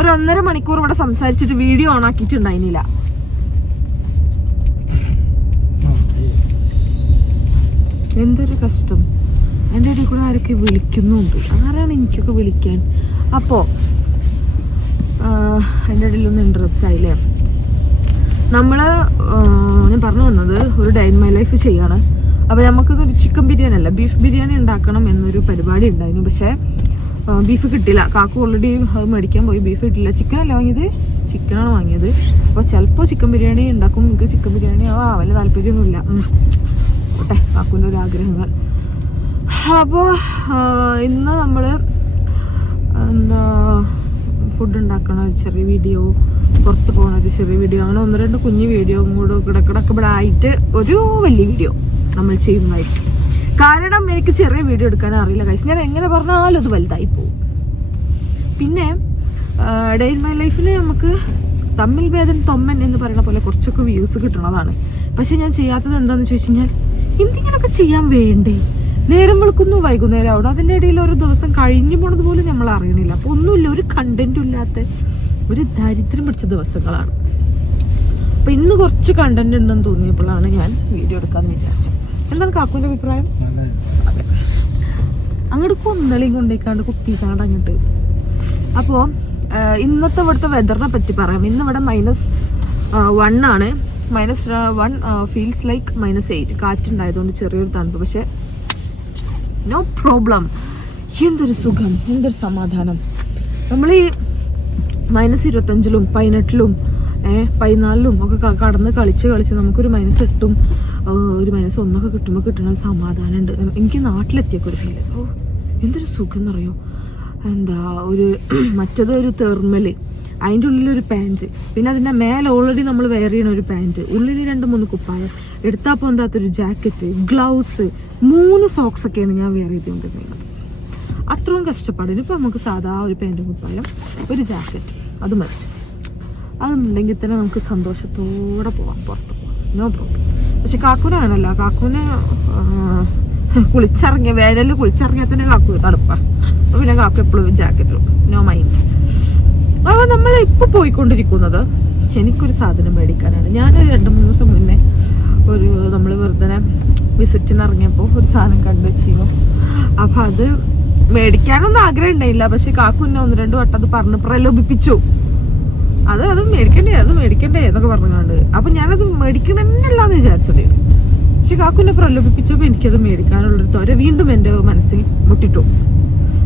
ഒരു 1.5 മണിക്കൂർ ഇവിടെ സംസാരിച്ചിട്ട് വീഡിയോ ഓൺ ആക്കിയിട്ടുണ്ടായിരുന്നില്ല. എന്തൊരു കഷ്ടം. എൻ്റെ ഇടയിൽ കൂടെ ആരൊക്കെ വിളിക്കുന്നുണ്ട്. ആരാണ് എനിക്കൊക്കെ വിളിക്കാൻ? അപ്പോൾ എൻ്റെ ഇടയിലൊന്ന് ഇൻറ്ററപ്റ്റ് ആയില്ലേ. ഞാൻ പറഞ്ഞു വന്നത് ഒരു ഡേ ഇൻ മൈ ലൈഫ് ചെയ്യാണ്. അപ്പോൾ നമുക്കിതൊരു ചിക്കൻ ബിരിയാണി അല്ല, ബീഫ് ബിരിയാണി ഉണ്ടാക്കണം എന്നൊരു പരിപാടി ഉണ്ടായിരുന്നു. പക്ഷേ ബീഫ് കിട്ടില്ല. കാക്കു ഓൾറെഡി അത് മേടിക്കാൻ പോയി. ബീഫ് കിട്ടില്ല. ചിക്കനല്ല വാങ്ങിയത്, ചിക്കനാണ് വാങ്ങിയത്. അപ്പോൾ ചിലപ്പോൾ ചിക്കൻ ബിരിയാണി ഉണ്ടാക്കും. എനിക്ക് ചിക്കൻ ബിരിയാണി വലിയ താല്പര്യമൊന്നുമില്ല. ഓട്ടെ, കാക്കുവിൻ്റെ ഒരു ആഗ്രഹങ്ങൾ. അപ്പോൾ ഇന്ന് നമ്മൾ എന്താ ഫുഡ് ഉണ്ടാക്കണ ഒരു ചെറിയ വീഡിയോ, പുറത്ത് പോകുന്ന ഒരു ചെറിയ വീഡിയോ, അങ്ങനെ 1-2 കുഞ്ഞു വീഡിയോ കൂടെ കിടക്കിടക്ക് ഇവിടെ ആയിട്ട് ഒരു വലിയ വീഡിയോ നമ്മൾ ചെയ്യുന്നതായിരിക്കും. കാരണം എനിക്ക് ചെറിയ വീഡിയോ എടുക്കാൻ അറിയില്ല ഗൈസ്. ഞാൻ എങ്ങനെ പറഞ്ഞാലും അത് വലുതായി പോകും. പിന്നെ ഡേ ഇൻ മൈ ലൈഫിൽ നമുക്ക് തമ്മിൽ ഭേദൻ തൊമ്മൻ എന്ന് പറയുന്ന പോലെ കുറച്ചൊക്കെ വ്യൂസ് കിട്ടണതാണ്. പക്ഷെ ഞാൻ ചെയ്യാത്തത് എന്താണെന്ന് ചോദിച്ചു കഴിഞ്ഞാൽ എന്തെങ്കിലുമൊക്കെ ചെയ്യാൻ വേണ്ടേ? നേരം വെളുക്കുന്നു, വൈകുന്നേരം അവിടെ, അതിൻ്റെ ഇടയിൽ ഒരു ദിവസം കഴിഞ്ഞു പോണത് പോലും നമ്മൾ അറിയണില്ല. അപ്പോൾ ഒന്നുമില്ല, ഒരു കണ്ടന്റും ഇല്ലാത്ത ഒരു ദരിദ്രം പിടിച്ച ദിവസങ്ങളാണ്. അപ്പോൾ ഇന്ന് കുറച്ച് കണ്ടന്റ് ഉണ്ടെന്ന് തോന്നിയപ്പോഴാണ് ഞാൻ വീഡിയോ എടുക്കാമെന്ന് വിചാരിച്ചത്. എന്താണ് കാക്കുവിൻ്റെ അഭിപ്രായം? അതെ, അങ്ങോട്ട് കൊന്നളയും കൊണ്ടേക്കാണ്ട് കുത്തിക്കാണ്ട് അങ്ങോട്ട്. അപ്പോൾ ഇന്നത്തെ ഇവിടുത്തെ വെതറിനെ പറ്റി പറയാം. ഇന്ന് ഇവിടെ -1 ആണ്. -1 ഫീൽസ് ലൈക്ക് -8. കാറ്റുണ്ടായതുകൊണ്ട് ചെറിയൊരു തണുപ്പ്. പക്ഷെ നോ പ്രോബ്ലം. എന്തൊരു സുഖം, എന്തൊരു സമാധാനം. നമ്മൾ ഈ -25-ലും 18-ലും 14-ലും ഒക്കെ കടന്ന് കളിച്ച് നമുക്കൊരു -8-ഉം ഒരു -1 കിട്ടുമ്പോൾ കിട്ടുന്ന ഒരു സമാധാനം ഉണ്ട്. എനിക്ക് നാട്ടിലെത്തിയൊക്കെ ഒരു ഫീല്. എന്തൊരു സുഖം എന്നറിയോ. എന്താ ഒരു മറ്റേത് ഒരു തെർമല്, അതിൻ്റെ ഉള്ളിലൊരു പാൻറ്റ്, പിന്നെ അതിൻ്റെ മേലെ ഓൾറെഡി നമ്മൾ വെയർ ചെയ്യണ ഒരു പാൻറ്റ്, ഉള്ളിൽ 2-3 കുപ്പായം, എടുത്താൽ പോകാത്തൊരു ജാക്കറ്റ്, ഗ്ലൗസ്, 3 സോക്സൊക്കെയാണ് ഞാൻ വെയർ ചെയ്തുകൊണ്ടിരുന്നത്. അത്രയും കഷ്ടപ്പാടിന് ഇപ്പോൾ നമുക്ക് സാധാ ഒരു പാൻറ്റും കുപ്പായം, ഒരു ജാക്കറ്റ്, അത് മതി. അതുണ്ടെങ്കിൽ തന്നെ നമുക്ക് സന്തോഷത്തോടെ പോവാം, പുറത്ത് പോവാം, നോ പ്രോബ്ലം. പക്ഷെ കാക്കൂന് അങ്ങനല്ല. കാക്കൂന് വേനലിൽ കുളിച്ചിറങ്ങിയാൽ തന്നെ കാക്കു തണുപ്പാണ്. അപ്പോൾ പിന്നെ കാക്കു എപ്പോഴും ജാക്കറ്റും, നോ മൈൻഡ്. അപ്പോൾ നമ്മൾ ഇപ്പോൾ പോയിക്കൊണ്ടിരിക്കുന്നത് എനിക്കൊരു സാധനം മേടിക്കാനാണ്. ഞാൻ 2-3 ദിവസം മുന്നേ നമ്മൾ വെറുതെ വിസിറ്റിന് ഇറങ്ങിയപ്പോൾ ഒരു സാധനം കണ്ടു വെച്ചിരുന്നു. അപ്പോൾ അത് മേടിക്കാനൊന്നും ആഗ്രഹം ഉണ്ടായില്ല. പക്ഷെ കാക്കു എന്നെ 1-2 വട്ടം അത് പറഞ്ഞ് പ്രലോഭിപ്പിച്ചു. അത് മേടിക്കണ്ടേ എന്നൊക്കെ പറഞ്ഞുകൊണ്ട്. അപ്പം ഞാനത് മേടിക്കണമെന്നല്ലാന്ന് വിചാരിച്ചത്. പക്ഷെ കാക്കുവിനെ പ്രലോഭിപ്പിച്ചപ്പോൾ എനിക്കത് മേടിക്കാനുള്ളൊരു ത്വര വീണ്ടും എൻ്റെ മനസ്സിൽ മുട്ടിട്ടു.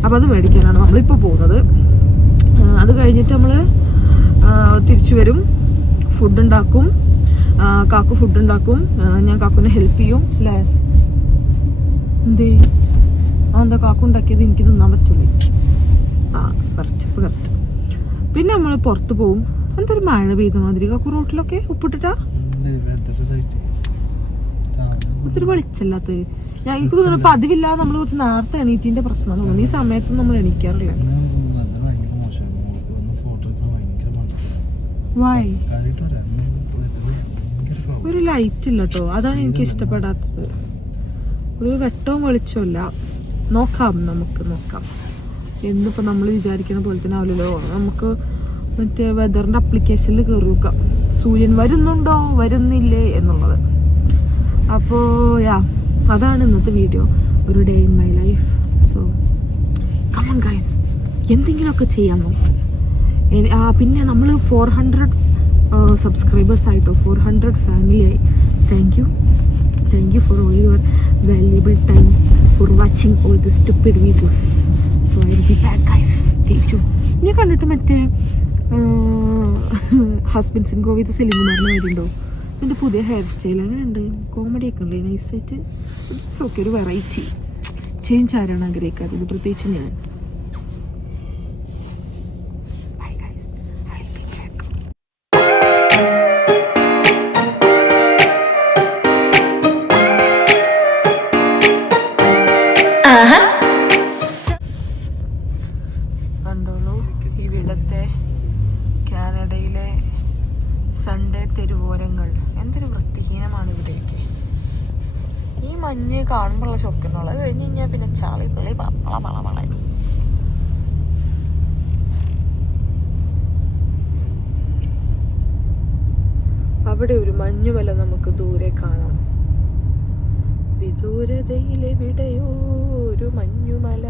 അപ്പോൾ അത് മേടിക്കാനാണ് നമ്മളിപ്പോൾ പോകുന്നത്. അത് കഴിഞ്ഞിട്ട് നമ്മൾ തിരിച്ചു വരും, ഫുഡ് ഉണ്ടാക്കും. കാക്കു ഫുഡ് ഉണ്ടാക്കും, ഞാൻ കാക്കുവിനെ ഹെൽപ്പ് ചെയ്യും അല്ലേ. എന്തേ അതെന്താ കാക്കു ഉണ്ടാക്കിയത് എനിക്ക് തിന്നാൻ പറ്റൂലേ? കറക്റ്റ്. പിന്നെ നമ്മൾ പുറത്ത് പോവും. എന്തൊരു മഴ പെയ്ത മാതിരി കാക്കു റോട്ടിലൊക്കെ ഉപ്പിട്ടിട്ടാ. ഒത്തിരി വെളിച്ചല്ലാത്ത എനിക്ക് തോന്നുന്നു പതിവില്ലാതെ നമ്മൾ കുറച്ച് നേരത്തെ എണീറ്റിന്റെ പ്രശ്നം തോന്നുന്നു. ഈ സമയത്ത് നമ്മൾ എണീക്കാറില്ല. വായ് ഒരു ലൈറ്റ് ഇല്ല കേട്ടോ, അതാണ് എനിക്ക് ഇഷ്ടപ്പെടാത്തത്. ഒരു വെട്ടവും വെളിച്ചമില്ല. നമുക്ക് നോക്കാം. എന്നിപ്പോൾ നമ്മൾ വിചാരിക്കുന്ന പോലെ തന്നെ ആവില്ലല്ലോ. നമുക്ക് മറ്റേ വെതറിൻ്റെ അപ്ലിക്കേഷനിൽ കയറി നോക്കാം, സൂര്യൻ വരുന്നുണ്ടോ വരുന്നില്ലേ എന്നുള്ളത്. അപ്പോൾ അതാണ് ഇന്നത്തെ വീഡിയോ, ഒരു day in my life. So come on guys, എന്തെങ്കിലുമൊക്കെ ചെയ്യാൻ നോക്കാം. പിന്നെ നമ്മൾ 400 സബ്സ്ക്രൈബേഴ്സ് ആയിട്ടോ, 400 ഫാമിലിയായി. Thank you for all your valuable time for watching all the stupid videos. So I will be back guys, stay tune. ഞാൻ കണ്ടിട്ട് മറ്റേ ഹസ്ബൻഡ്സ് ഇൻ ഗോ വിത്ത് സെലിംകുമാറിന് വരുന്നുണ്ടോ? എൻ്റെ പുതിയ ഹെയർ സ്റ്റൈൽ അങ്ങനെ ഉണ്ട്, കോമഡി ഒക്കെ ഉണ്ട്, നൈസായിട്ട്. ഇറ്റ്സ് ഓക്കെ, ഒരു വെറൈറ്റി ചേഞ്ച് ആരാണ് ആഗ്രഹിക്കാത്തത്, പ്രത്യേകിച്ച് ഞാൻ. കണ്ടോളൂ ഇവിടത്തെ കാനഡയിലെ സൺഡേ തെരുവോരങ്ങൾ. എന്തൊരു വൃത്തിഹീനമാണ് ഇവിടേക്ക്. ഈ മഞ്ഞ് കാണുമ്പോഴുള്ള ചൊക്കുന്നുള്ളത്, അത് കഴിഞ്ഞ് കഴിഞ്ഞാൽ പിന്നെ ചളി പിള്ളി പള. മഞ്ഞുമല നമുക്ക് ദൂരെ കാണാം. വിദൂരതയിലെവിടെയോ ഒരു മഞ്ഞുമല.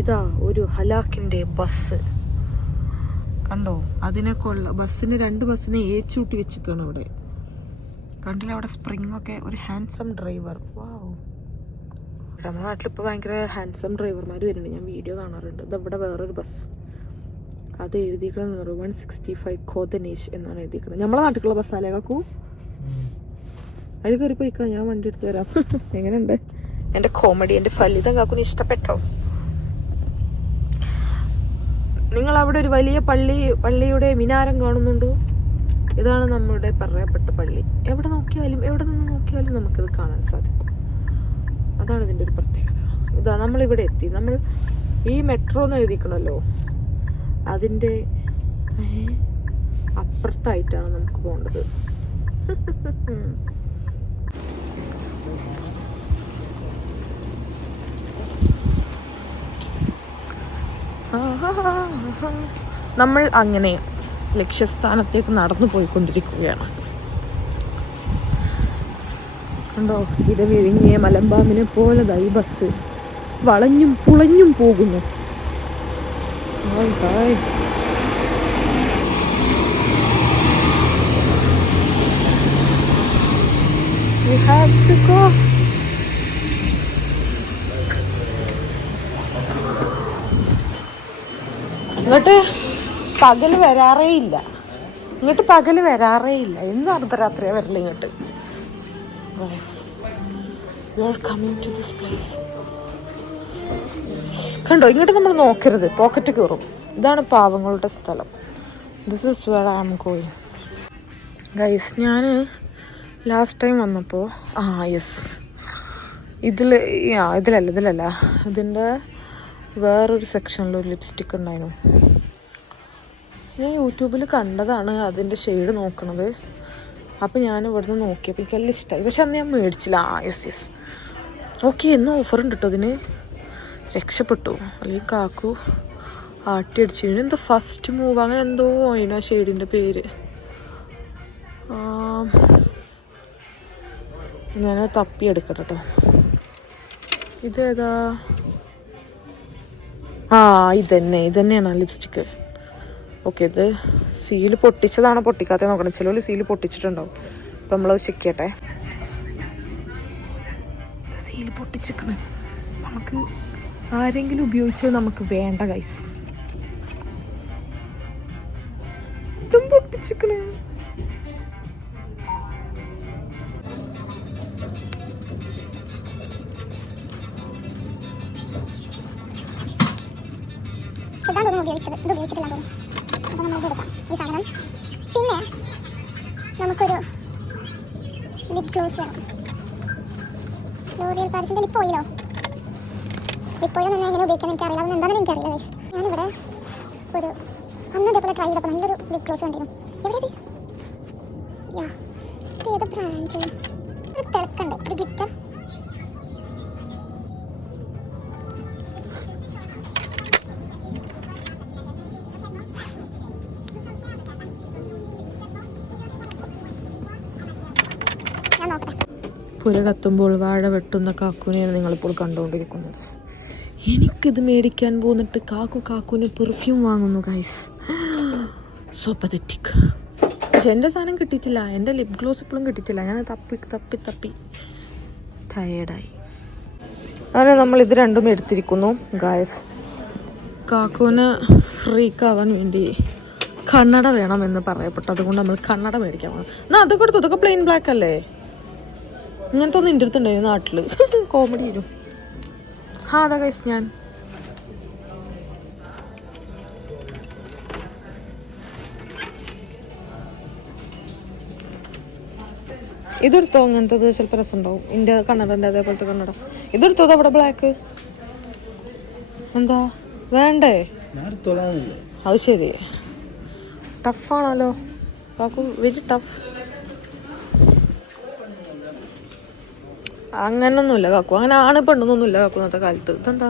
ഇതാ ഒരു ഹലാക്കിന്റെ ബസ് കണ്ടോ? ബസ്സിന് 2 ബസ്സിനെ ഏച്ചൂട്ടി വെച്ചിരിക്കുകയാണ് ഇവിടെ. കണ്ടില്ല അവിടെ സ്പ്രിംഗ് ഒക്കെ. ഒരു ഹാൻസം ഡ്രൈവർ. വാവ്, നമ്മുടെ നാട്ടിലിപ്പോൾ ഭയങ്കര ഹാൻസം ഡ്രൈവർമാർ വരുന്നുണ്ട്. ഞാൻ വീഡിയോ കാണാറുണ്ട്. ഇതവിടെ വേറൊരു ബസ്, അത് എഴുതിയിരിക്കുന്നത് 165 കോതനേഷ് എന്നാണ് എഴുതിയിരിക്കുന്നത്. നമ്മളെ നാട്ടിലുള്ള ബസ്സാലേ കാക്കൂ? അതിൽ കയറി പോയിക്കാ, ഞാൻ വണ്ടി എടുത്ത് തരാം. എങ്ങനെയുണ്ട് എൻ്റെ കോമഡി? എൻ്റെ ഫലിതം കാക്കൂന് ഇഷ്ടപ്പെട്ടോ? നിങ്ങൾ അവിടെ ഒരു വലിയ പള്ളിയുടെ മിനാരം കാണുന്നുണ്ടോ? ഇതാണ് നമ്മുടെ പറയപ്പെട്ട പള്ളി. എവിടെ നിന്ന് നോക്കിയാലും നമുക്കത് കാണാൻ സാധിക്കും. അതാണ് ഇതിൻ്റെ ഒരു പ്രത്യേകത. ഇതാ നമ്മളിവിടെ എത്തി. നമ്മൾ ഈ മെട്രോ എന്ന് എഴുതിക്കണല്ലോ, അതിൻ്റെ അപ്പുറത്തായിട്ടാണ് നമുക്ക് പോകേണ്ടത്. നമ്മൾ അങ്ങനെ ലക്ഷ്യസ്ഥാനത്തേക്ക് നടന്നു പോയിക്കൊണ്ടിരിക്കുകയാണ്. കണ്ടോ, ഇരവിഴുങ്ങിയ മലമ്പാമ്പിനെ പോലെ ഈ ബസ് വളഞ്ഞും പുളഞ്ഞും പോകുന്നു. We have to go. ഇങ്ങോട്ട് പകല് വരാറേ ഇല്ല. എന്ന് അർദ്ധരാത്രിയാ വരില്ല ഇങ്ങോട്ട്. കണ്ടോ, ഇങ്ങോട്ട് നമ്മൾ നോക്കരുത്, പോക്കറ്റ് കയറും. ഇതാണ് പാവങ്ങളുടെ സ്ഥലം. This is where I am going. Guys, ഞാൻ ലാസ്റ്റ് ടൈം വന്നപ്പോൾ ഇതിലല്ല ഇതിൻ്റെ വേറൊരു സെക്ഷനിൽ ഒരു ലിപ്സ്റ്റിക്ക് ഉണ്ടായിരുന്നു. ഞാൻ യൂട്യൂബിൽ കണ്ടതാണ് അതിൻ്റെ ഷെയ്ഡ് നോക്കണത്. അപ്പോൾ ഞാൻ ഇവിടുന്ന് നോക്കിയപ്പോൾ എനിക്ക് നല്ല ഇഷ്ടമായി. പക്ഷെ അന്ന് ഞാൻ മേടിച്ചില്ല. യെസ് ഓക്കെ, എന്ന് ഓഫർ ഉണ്ട് കേട്ടോ അതിന്. രക്ഷപ്പെട്ടു. അല്ലെങ്കിൽ കാക്കു ആട്ടി അടിച്ചിരുന്നു. എന്താ ഫസ്റ്റ് മൂവ് അങ്ങനെ എന്തോ അതിന് ആ ഷെയ്ഡിൻ്റെ പേര്. ഞാൻ തപ്പി എടുക്കട്ടെ കേട്ടോ. ഇതേതാ? ഇതന്നെയാണ് ലിപ്സ്റ്റിക്ക്. ഓക്കെ, ഇത് സീല് പൊട്ടിച്ചതാണോ പൊട്ടിക്കാത്ത നോക്കണം. ചിലവർ സീല് പൊട്ടിച്ചിട്ടുണ്ടാവും. അപ്പം നമ്മളത് ചെക്ക് ചെയ്യട്ടെ. സീല് പൊട്ടിച്ചിക്കണ്. നമുക്ക് ആരെങ്കിലും ഉപയോഗിച്ചത് നമുക്ക് വേണ്ട ഗൈസ്. ഇതും പൊട്ടിച്ചിക്കണ്. ഉപയോഗിച്ചിട്ടില്ല. അപ്പോൾ നമ്മളിത് എടുക്കാം, ഈ സാധനം. പിന്നെ നമുക്കൊരു ലിപ് ഗ്ലോസ് വേണം. ലോറിയൽ പാരിസിൻ്റെ ലിപ്പ് ഓയിലോ തന്നെ എങ്ങനെ ഉപയോഗിക്കാൻ എനിക്കറിയില്ല. അതൊന്നും എന്താണെന്ന് എനിക്കറിയില്ല ഗൈസ്. ഞാനിവിടെ ഒരു അന്ന് ഇതേപോലെ ട്രൈ ചെയ്തപ്പോൾ നല്ലൊരു ലിപ് ഗ്ലോസ് കണ്ടിരുന്നു. എവിടെ ഇത് ഏത് ബ്രാൻഡ്? ഒരു തിളക്കുണ്ട്, ഒരു ഗ്ലിറ്റർ. പുര കത്തുമ്പോൾ വാഴ വെട്ടുന്ന കാക്കുനെയാണ് നിങ്ങളിപ്പോൾ കണ്ടുകൊണ്ടിരിക്കുന്നത്. എനിക്കിത് മേടിക്കാൻ പോന്നിട്ട് കാക്കുന് പെർഫ്യൂം വാങ്ങുന്നു ഗൈസ്. So pathetic. പക്ഷെ എൻ്റെ സാധനം കിട്ടിയിട്ടില്ല. എൻ്റെ ലിപ് ഗ്ലോസ് ഇപ്പോഴും കിട്ടിയിട്ടില്ല. ഞാൻ തപ്പി ടയേർഡായി. അങ്ങനെ നമ്മൾ ഇത് രണ്ടും എടുത്തിരിക്കുന്നു ഗൈസ്. കാക്കുവിന് ഫ്രീക്കാവാൻ വേണ്ടി കണ്ണട വേണമെന്ന് പറയപ്പെട്ടു. അതുകൊണ്ട് നമ്മൾ കണ്ണട മേടിക്കാൻ പോകണം. എന്നാൽ അത് കൊടുത്തു. അതൊക്കെ പ്ലെയിൻ ബ്ലാക്ക് അല്ലേ? ഇങ്ങനത്തെ ഒന്നും എൻ്റെ അടുത്തുണ്ടായിരുന്നു നാട്ടിൽ. കോമഡി വരും. അതാ ഗൈസ്, ഞാൻ ഇതെടുത്തോ. അങ്ങനത്തത് ചിലപ്പോൾ രസമുണ്ടാവും. എൻ്റെ കണ്ണടൻ്റെ അതേപോലത്തെ കണ്ണട ഇതെടുത്തോ. അവിടെ ബ്ലാക്ക് എന്താ വേണ്ടേ? അത് ശരി, ടഫാണല്ലോ കാക്കു, വെരി ടഫ്. അങ്ങനൊന്നുമില്ല കാക്കു, അങ്ങനെ ആണ് പെണ്ണൊന്നുമില്ല കാക്കു ഇന്നത്തെ കാലത്ത്. ഇതെന്താ?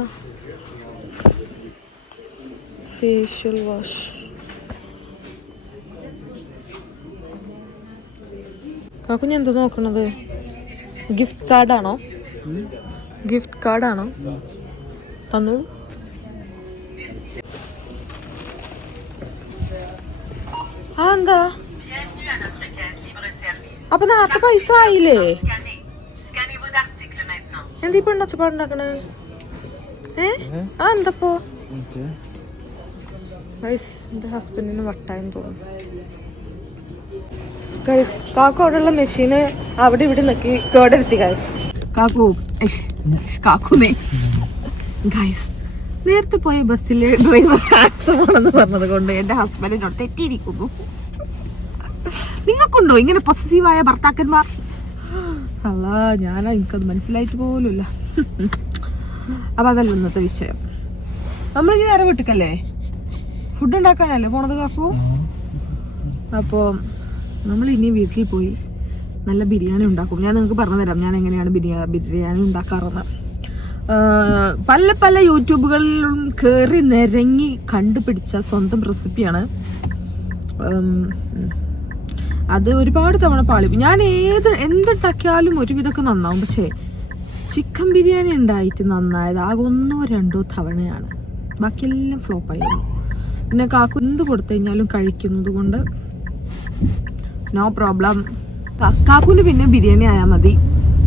Facial wash. ആ കുഞ്ഞ് എന്താ നോക്കണത്? ഗിഫ്റ്റ് കാർഡാണോ? ഗിഫ്റ്റ് കാർഡാണോ? തന്നോളൂ. ആ എന്താ അപ്പൊ നേരത്തെ പൈസ ആയില്ലേ? എന്താ ഇപ്പൊ ഒച്ചപ്പാടുണ്ടാക്കണേ? ആ എന്തപ്പോ എന്റെ ഹസ്ബൻഡിന് വട്ടായെന്ന് തോന്നുന്നു. കാക്കു അവിടെയുള്ള മെഷീന് അവിടെ ഇവിടെ നോക്കി കേടെടുത്തി ഗൈസ്. കാക്കുന്നേ ഗൈസ് നേരത്തെ പോയ ബസ്സിലെ ഡ്രൈവർ ആണെന്ന് പറഞ്ഞത് കൊണ്ട് എന്റെ ഹസ്ബൻഡിനോട് തെറ്റിയിരിക്കുന്നു. നിങ്ങൾക്കുണ്ടോ ഇങ്ങനെ പൊസസീവായ ഭർത്താക്കന്മാർ? അല്ല എനിക്കത് മനസ്സിലായിട്ട് പോലുമില്ല. അപ്പൊ അതല്ല ഇന്നത്തെ വിഷയം. നമ്മളിങ്ങനെ നേരെ വീട്ടിക്കല്ലേ ഫുഡ് ഉണ്ടാക്കാനല്ലേ പോണത് കാക്കു? അപ്പോൾ നമ്മൾ ഇനി വീട്ടിൽ പോയി നല്ല ബിരിയാണി ഉണ്ടാക്കും. ഞാൻ നിങ്ങൾക്ക് പറഞ്ഞു തരാം ഞാൻ എങ്ങനെയാണ് ബിരിയാണി ഉണ്ടാക്കാറെന്ന്. പല പല യൂട്യൂബുകളിലും കയറി നിരങ്ങി കണ്ടുപിടിച്ച സ്വന്തം റെസിപ്പിയാണ് അത്. ഒരുപാട് തവണ പാളി. ഞാൻ എന്തുണ്ടാക്കിയാലും ഒരുവിധമൊക്കെ നന്നാവും. പക്ഷേ ചിക്കൻ ബിരിയാണി ഉണ്ടായിട്ട് നന്നായത് ആകെ 1-2 തവണയാണ്. ബാക്കിയെല്ലാം ഫ്ലോപ്പായിരുന്നു. പിന്നെ കാക്കു എന്ത് കൊടുത്തു കഴിഞ്ഞാലും കഴിക്കുന്നത് കൊണ്ട് നോ പ്രോബ്ലം. കാക്കുവിന് പിന്നെ ബിരിയാണി ആയാൽ മതി.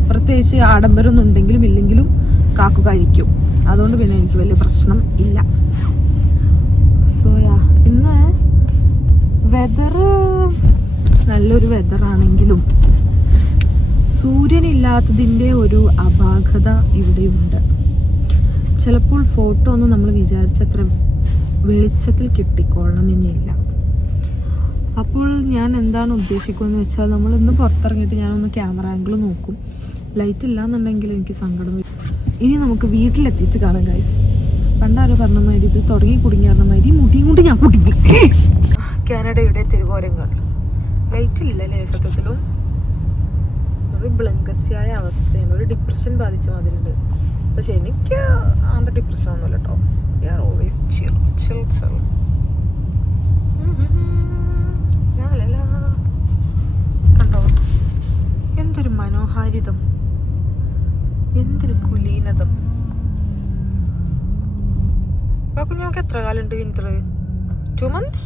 പ്രത്യേകിച്ച് ആഡംബരമൊന്നും ഉണ്ടെങ്കിലും ഇല്ലെങ്കിലും കാക്കു കഴിക്കും. അതുകൊണ്ട് പിന്നെ എനിക്ക് വലിയ പ്രശ്നം ഇല്ല. സോയാ ഇന്ന് വെതർ നല്ലൊരു വെതറാണെങ്കിലും സൂര്യനില്ലാത്തതിൻ്റെ ഒരു അപാകത ഇവിടെയുണ്ട്. ചിലപ്പോൾ ഫോട്ടോ ഒന്നും നമ്മൾ വിചാരിച്ചത്ര വെളിച്ചത്തിൽ കിട്ടിക്കൊള്ളണമെന്നില്ല. അപ്പോൾ ഞാൻ എന്താണ് ഉദ്ദേശിക്കുന്നത് വെച്ചാൽ നമ്മളിന്ന് പുറത്തിറങ്ങിയിട്ട് ഞാനൊന്ന് ക്യാമറ ആംഗിൾ നോക്കും. ലൈറ്റ് ഇല്ലാന്നുണ്ടെങ്കിൽ എനിക്ക് സങ്കടം വരും. ഇനി നമുക്ക് വീട്ടിലെത്തിച്ച് കാണാം ഗൈസ്. പണ്ടാരോ പറഞ്ഞ മാതിരി ഇത് തുടങ്ങി കുടുങ്ങി പറഞ്ഞ മാതിരി മുടിയും കൊണ്ട് ഞാൻ കുടുങ്ങി. കാനഡയുടെ തെരുവോരങ്ങൾ ലൈറ്റില്ലല്ലേ സത്യത്തിലും. ഒരു ബ്ലങ്കസ്യായ അവസ്ഥയാണ്. ഒരു ഡിപ്രഷൻ ബാധിച്ച മാതിരി ഉണ്ട്. പക്ഷെ എനിക്ക് അങ്ങനത്തെ ഡിപ്രഷൻ ഒന്നുമില്ല കേട്ടോ. Always chill. കണ്ടോ എന്തൊരു മനോഹാരിതം, എന്തൊരു കുലീനതം. ഞങ്ങൾക്ക് എത്ര കാലമുണ്ട് വിന്റർ? 2 months.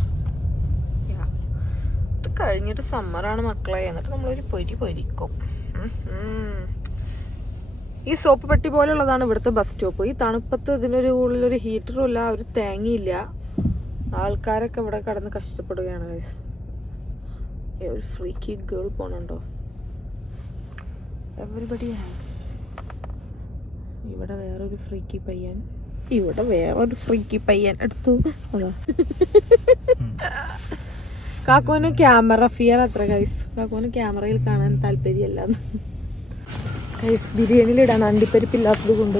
ഇത് കഴിഞ്ഞിട്ട് സമ്മറാണ് മക്കളെ. എന്നിട്ട് നമ്മളൊരു പൊരിക്കും. ഈ സോപ്പ് പെട്ടി പോലുള്ളതാണ് ഇവിടുത്തെ ബസ് സ്റ്റോപ്പ്. ഈ തണുപ്പത്ത് ഇതിനൊരു ഉള്ളിലൊരു ഹീറ്ററും ഇല്ല, ഒരു തേങ്ങയില്ല. ആൾക്കാരൊക്കെ ഇവിടെ കടന്ന് കഷ്ടപ്പെടുകയാണ് ഗൈസ്. ഒരു ഫ്രീക്കി ഗേൾ പോണുണ്ടോ? Everybody has. ഇവിടെ വേറൊരു ഫ്രീക്കി പയ്യൻ, ഇവിടെ വേറൊരു ഫ്രീക്കി പയ്യൻ എടുത്തു. അതാ കാക്കുവിന് ക്യാമറ ഫിയർ അത്ര ഗൈസ്. കാക്കുവിന് ക്യാമറയിൽ കാണാൻ താല്പര്യമല്ല ഗൈസ്. ബിരിയാണിയിലിടാൻ അണ്ടിപ്പരിപ്പില്ലാത്തത് കൊണ്ട്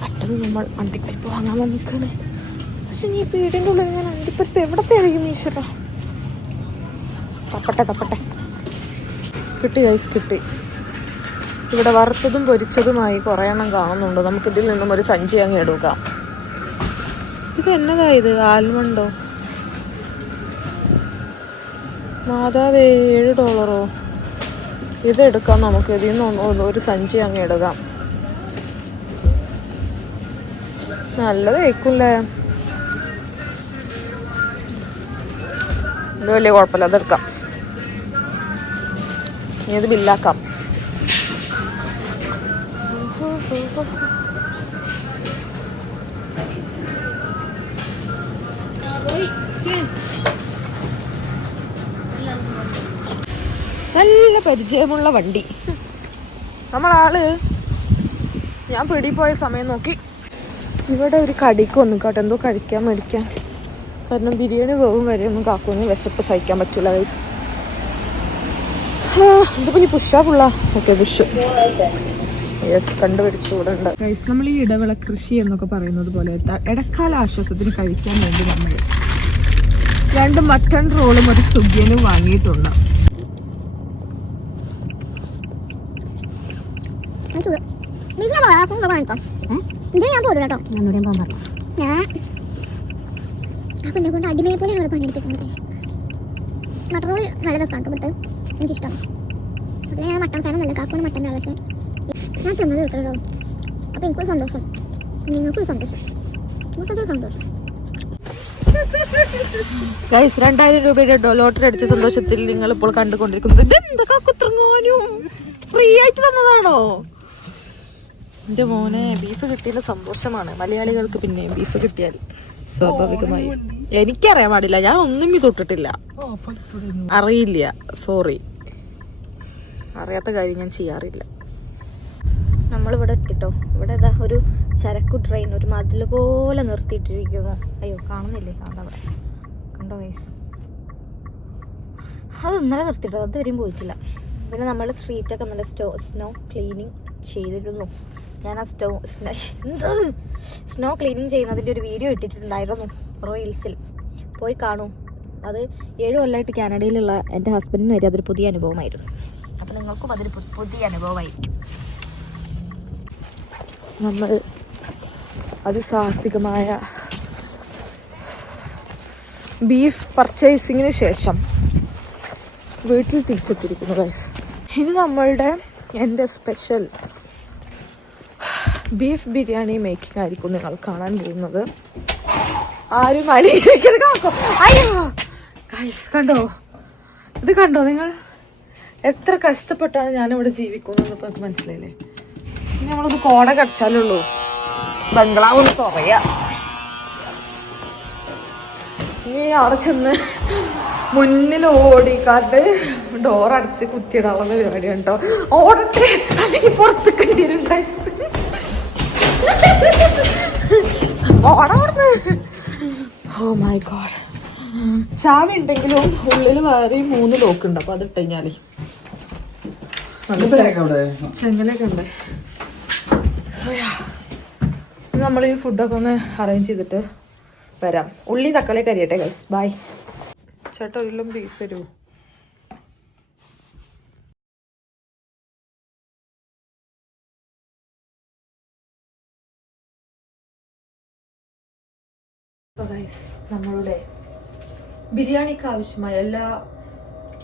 പെട്ടെന്ന് നമ്മൾ അണ്ടിപ്പരിപ്പ് വാങ്ങാൻ വന്നിക്കാണ്. പക്ഷെ നീ വീടിൻ്റെ ഉള്ളിൽ ഞാൻ അണ്ടിപ്പരിപ്പ് എവിടെ തിരയും ഈശ്വര. തപ്പട്ടെ കിട്ടി ഗൈസ്, കിട്ടി. ഇവിടെ വറുത്തതും പൊരിച്ചതുമായി കുറേ എണ്ണം കാണുന്നുണ്ട്. നമുക്കിതിൽ നിന്നും ഒരു സഞ്ചി അങ്ങ് എടുക്കാം. ഇത് എന്നതാ ഇത്? ആൽമണ്ടോ? മാതാവേ, $7. ഇതെടുക്കാം നമുക്ക്. ഇതിൽ നിന്ന് ഒരു സഞ്ചി അങ്ങ് എടുക്കാം. നല്ലത് കഴിക്കൂല്ലേ? ഇത് വലിയ കുഴപ്പമില്ല, അതെടുക്കാം. ഇനി ഇത് ബില്ലാക്കാം. നല്ല പരിചയമുള്ള വണ്ടി. നമ്മളാള് ഞാൻ പിടി പോയ സമയം നോക്കി ഇവിടെ ഒരു കടിക്ക് വന്നു കേട്ടോ, എന്തോ കഴിക്കാൻ മേടിക്കാൻ. കാരണം ബിരിയാണി വേവും വരെ ഒന്നും കാക്കുവിന് വിശപ്പ് സഹിക്കാൻ പറ്റില്ല ഗൈസ്. ഇതിപ്പോൾ ഇനി പുഷാപ്പുള്ള ഓക്കെ പുഷ്. യെസ്, കണ്ടുപിടിച്ചു ഇവിടെ ഉണ്ട് ഗൈസ്. നമ്മൾ ഈ ഇടവിള കൃഷി എന്നൊക്കെ പറയുന്നത് പോലെ ഇടക്കാല ആശ്വാസത്തിന് കഴിക്കാൻ വേണ്ടി നമ്മൾ 2 മട്ടൺ റോളും ഒരു സുഗ്യനും വാങ്ങിയിട്ടുണ്ട്. കൊണ്ട് അടിമയെ പോലെയാണ് പണിയെടുക്കുന്നത്. മട്ടൺ റോള് നല്ല രസമാണ് ഇവിടുത്തെ, എനിക്കിഷ്ടമാണ്. അതിൽ ഞാൻ മട്ടൻ ഫാനൊന്നുമല്ല, കാക്കൂന് മട്ടൻ്റെ ആവശ്യം. ഞാൻ തിന്നത് കിട്ടണോ. അപ്പോൾ എനിക്കൊരു സന്തോഷം, നിങ്ങൾക്കൊരു സന്തോഷം, നിങ്ങൾക്ക് സന്തോഷം. ഗൈസ് 2000 രൂപയുടെ ലോട്ടറി അടിച്ച സന്തോഷത്തിൽ നിങ്ങൾ ഇപ്പോൾ കണ്ടുകൊണ്ടിരിക്കുന്നത് ഇതെന്താ കാക്കുത്രങ്ങാനും ഫ്രീ ആയിട്ട് തന്നതാണോ? എൻ്റെ മോനെ ബീഫ് കിട്ടിയ സന്തോഷമാണ്. മലയാളികൾക്ക് പിന്നെ ബീഫ് കിട്ടിയാൽ സ്വാഭാവികമായി. എനിക്കറിയാൻ പാടില്ല, ഞാൻ ഒന്നും തൊട്ടിട്ടില്ല, അറിയില്ല, സോറി, അറിയാത്ത കാര്യം ഞാൻ ചെയ്യാറില്ല. നമ്മളിവിടെ എത്തിട്ടോ. ഇവിടെ ഇതാ ഒരു ചരക്കു ട്രെയിൻ ഒരു മതിൽ പോലെ നിർത്തിയിട്ടിരിക്കുന്നു. അയ്യോ കാണുന്നില്ലേ, അവിടെ കണ്ടോ ഗൈസ്, അത് ഇന്നലെ നിർത്തിയിട്ടോ, അതുവരെയും പോയിട്ടില്ല. പിന്നെ നമ്മൾ സ്ട്രീറ്റൊക്കെ നല്ല സ്നോ ക്ലീനിങ് ചെയ്തിരുന്നു. ഞാൻ ആ സ്നോ ക്ലീനിങ് ചെയ്യുന്നതിൻ്റെ ഒരു വീഡിയോ ഇട്ടിട്ടുണ്ടായിരുന്നു റീൽസിൽ, പോയി കാണൂ. അത് 7 കൊല്ലമായിട്ട് കാനഡയിലുള്ള എൻ്റെ ഹസ്ബൻഡിന് വരെ അതൊരു പുതിയ അനുഭവമായിരുന്നു. അപ്പോൾ നിങ്ങൾക്കും അതൊരു പുതിയ അനുഭവമായിരിക്കും. നമ്മൾ അതിസാഹസികമായ ബീഫ് പർച്ചേസിങ്ങിന് ശേഷം വീട്ടിൽ തിരിച്ചെത്തിയിരിക്കുന്നു ഗൈസ്. ഇനി നമ്മളുടെ എൻ്റെ സ്പെഷ്യൽ ബീഫ് ബിരിയാണി മേക്കിംഗ് ആയിരിക്കും നിങ്ങൾ കാണാൻ പോകുന്നത്. ആരും അയ്യോ ഗൈസ്, കണ്ടോ, ഇത് കണ്ടോ നിങ്ങൾ? എത്ര കഷ്ടപ്പെട്ടാണ് ഞാനിവിടെ ജീവിക്കുന്നത് ഇപ്പോൾ എനിക്ക് മനസ്സിലായില്ലേ? ഇനി നമ്മളൊന്ന് കോട കടിച്ചാലുള്ളൂ ബംഗ്ലാവ് ഒന്ന് തുറയാ. ഇനി അവിടെ ചെന്ന് മുന്നിൽ ഓടിക്കാട്ട് ഡോറടച്ച് കുറ്റിയിടാനുള്ള പരിപാടി ഉണ്ടോ? ഓടട്ടെ, അല്ലെങ്കിൽ പുറത്ത് കണ്ടിരും. ഓടന്ന് ഓ മൈ ഗോഡ്. ചാവി ഉണ്ടെങ്കിലും ഉള്ളിൽ വേറെ 3 ലോക്ക് ഉണ്ട്. അപ്പൊ അത് ഇട്ട് കഴിഞ്ഞാല് ചെങ്ങലൊക്കെ ഉണ്ട്. നമ്മൾ ഈ ഫുഡൊക്കെ ഒന്ന് അറേഞ്ച് ചെയ്തിട്ട് വരാം. ഉള്ളി തക്കാളി കരിയട്ടെ ഗൈസ്. ബൈ. ചേട്ടാ എല്ലാം ബീഫ് തരൂ. ഗൈസ്, നമ്മളുടെ ബിരിയാണിക്ക് ആവശ്യമായ എല്ലാ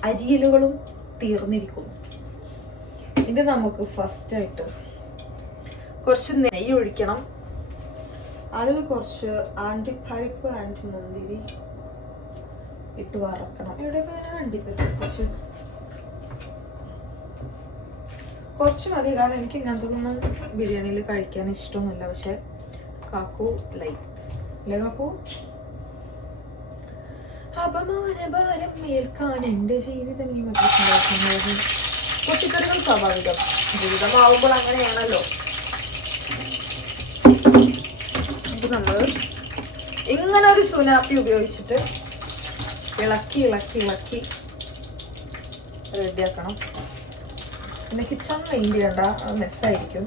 അരിയലുകളും തീർന്നിരിക്കുന്നു. ഇത് നമുക്ക് ഫസ്റ്റായിട്ട് കുറച്ച് നെയ്യ് ഒഴിക്കണം. അതിൽ കുറച്ച് അണ്ടിപ്പരിപ്പ് ആൻഡ് മുന്തിരി ഇട്ട് വറക്കണം. ഇവിടെ അണ്ടിപ്പരിപ്പ് കുറച്ച് മതി, കാരണം എനിക്ക് ഇങ്ങനത്തെ ഒന്നും ബിരിയാണിയിൽ കഴിക്കാൻ ഇഷ്ടമൊന്നുമില്ല. പക്ഷെ കാക്കു ലൈക്സ് അല്ലേ കാക്കു? അപമാനഭാരം മേൽക്കാൻ എൻ്റെ ജീവിതം ഈ മറ്റുണ്ടാക്കുന്നത്. പൊട്ടിക്കറികൾ സ്വാഭാവികം, ജീവിതമാവുമ്പോൾ അങ്ങനെയാണല്ലോ. നമ്മൾ ഇങ്ങനെ ഒരു സുനാപ്പി ഉപയോഗിച്ചിട്ട് ഇളക്കി ഇളക്കി ഇളക്കി റെഡിയാക്കണം. പിന്നെ കിച്ചൺ മെയിൻ ചെയ്യണ്ട, അത് മെസ്സായിരിക്കും.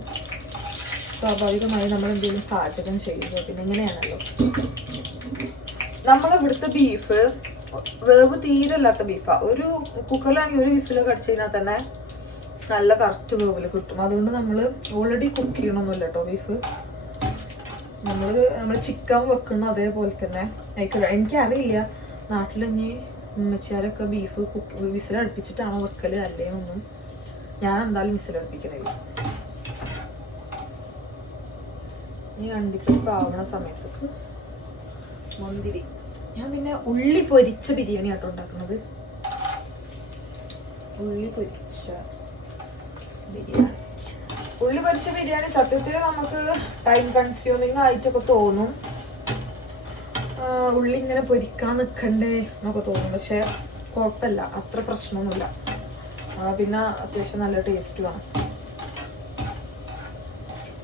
സ്വാഭാവികമായി നമ്മൾ എന്തെങ്കിലും പാചകം ചെയ്യുക പിന്നെ ഇങ്ങനെയാണല്ലോ. നമ്മളിവിടുത്തെ ബീഫ് വേവ് തീരല്ലാത്ത ബീഫാണ്. ഒരു കുക്കറിലാണെങ്കിൽ ഒരു വിസിലൊക്കെ അടിച്ചു കഴിഞ്ഞാൽ തന്നെ നല്ല കറക്റ്റ് വേവിൽ കിട്ടും. അതുകൊണ്ട് നമ്മൾ ഓൾറെഡി കുക്ക് ചെയ്യണമെന്നില്ല കേട്ടോ ബീഫ്. നമ്മൾ ചിക്കൻ വെക്കുന്ന അതേപോലെ തന്നെ ആയിക്കോട്ടെ. എനിക്കറിയില്ല നാട്ടിൽ ഇനി ഉമ്മച്ചാരൊക്കെ ബീഫ് വിസിലടുപ്പിച്ചിട്ടാണോ വെക്കല് അല്ലേന്നൊന്നും. ഞാൻ എന്തായാലും വിസിലടുപ്പിക്കണില്ല. ഈ അണ്ടിപ്പരിപ്പ് ആവണ സമയത്തേക്ക് മുന്തിരി, ഞാൻ പിന്നെ ഉള്ളി പൊരിച്ച ബിരിയാണി ആട്ടോ ഉണ്ടാക്കുന്നത്. ഉള്ളി പൊരിച്ച ബിരിയാണി സത്യത്തിൽ നമുക്ക് ടൈം കൺസ്യൂമിങ് ആയിട്ടൊക്കെ തോന്നും. ഉള്ളി ഇങ്ങനെ പൊരിക്കാൻ നിൽക്കണ്ടേ എന്നൊക്കെ തോന്നും. പക്ഷെ കുഴപ്പമില്ല, അത്ര പ്രശ്നമൊന്നുമില്ല. പിന്നെ അത്യാവശ്യം നല്ല ടേസ്റ്റുമാണ്.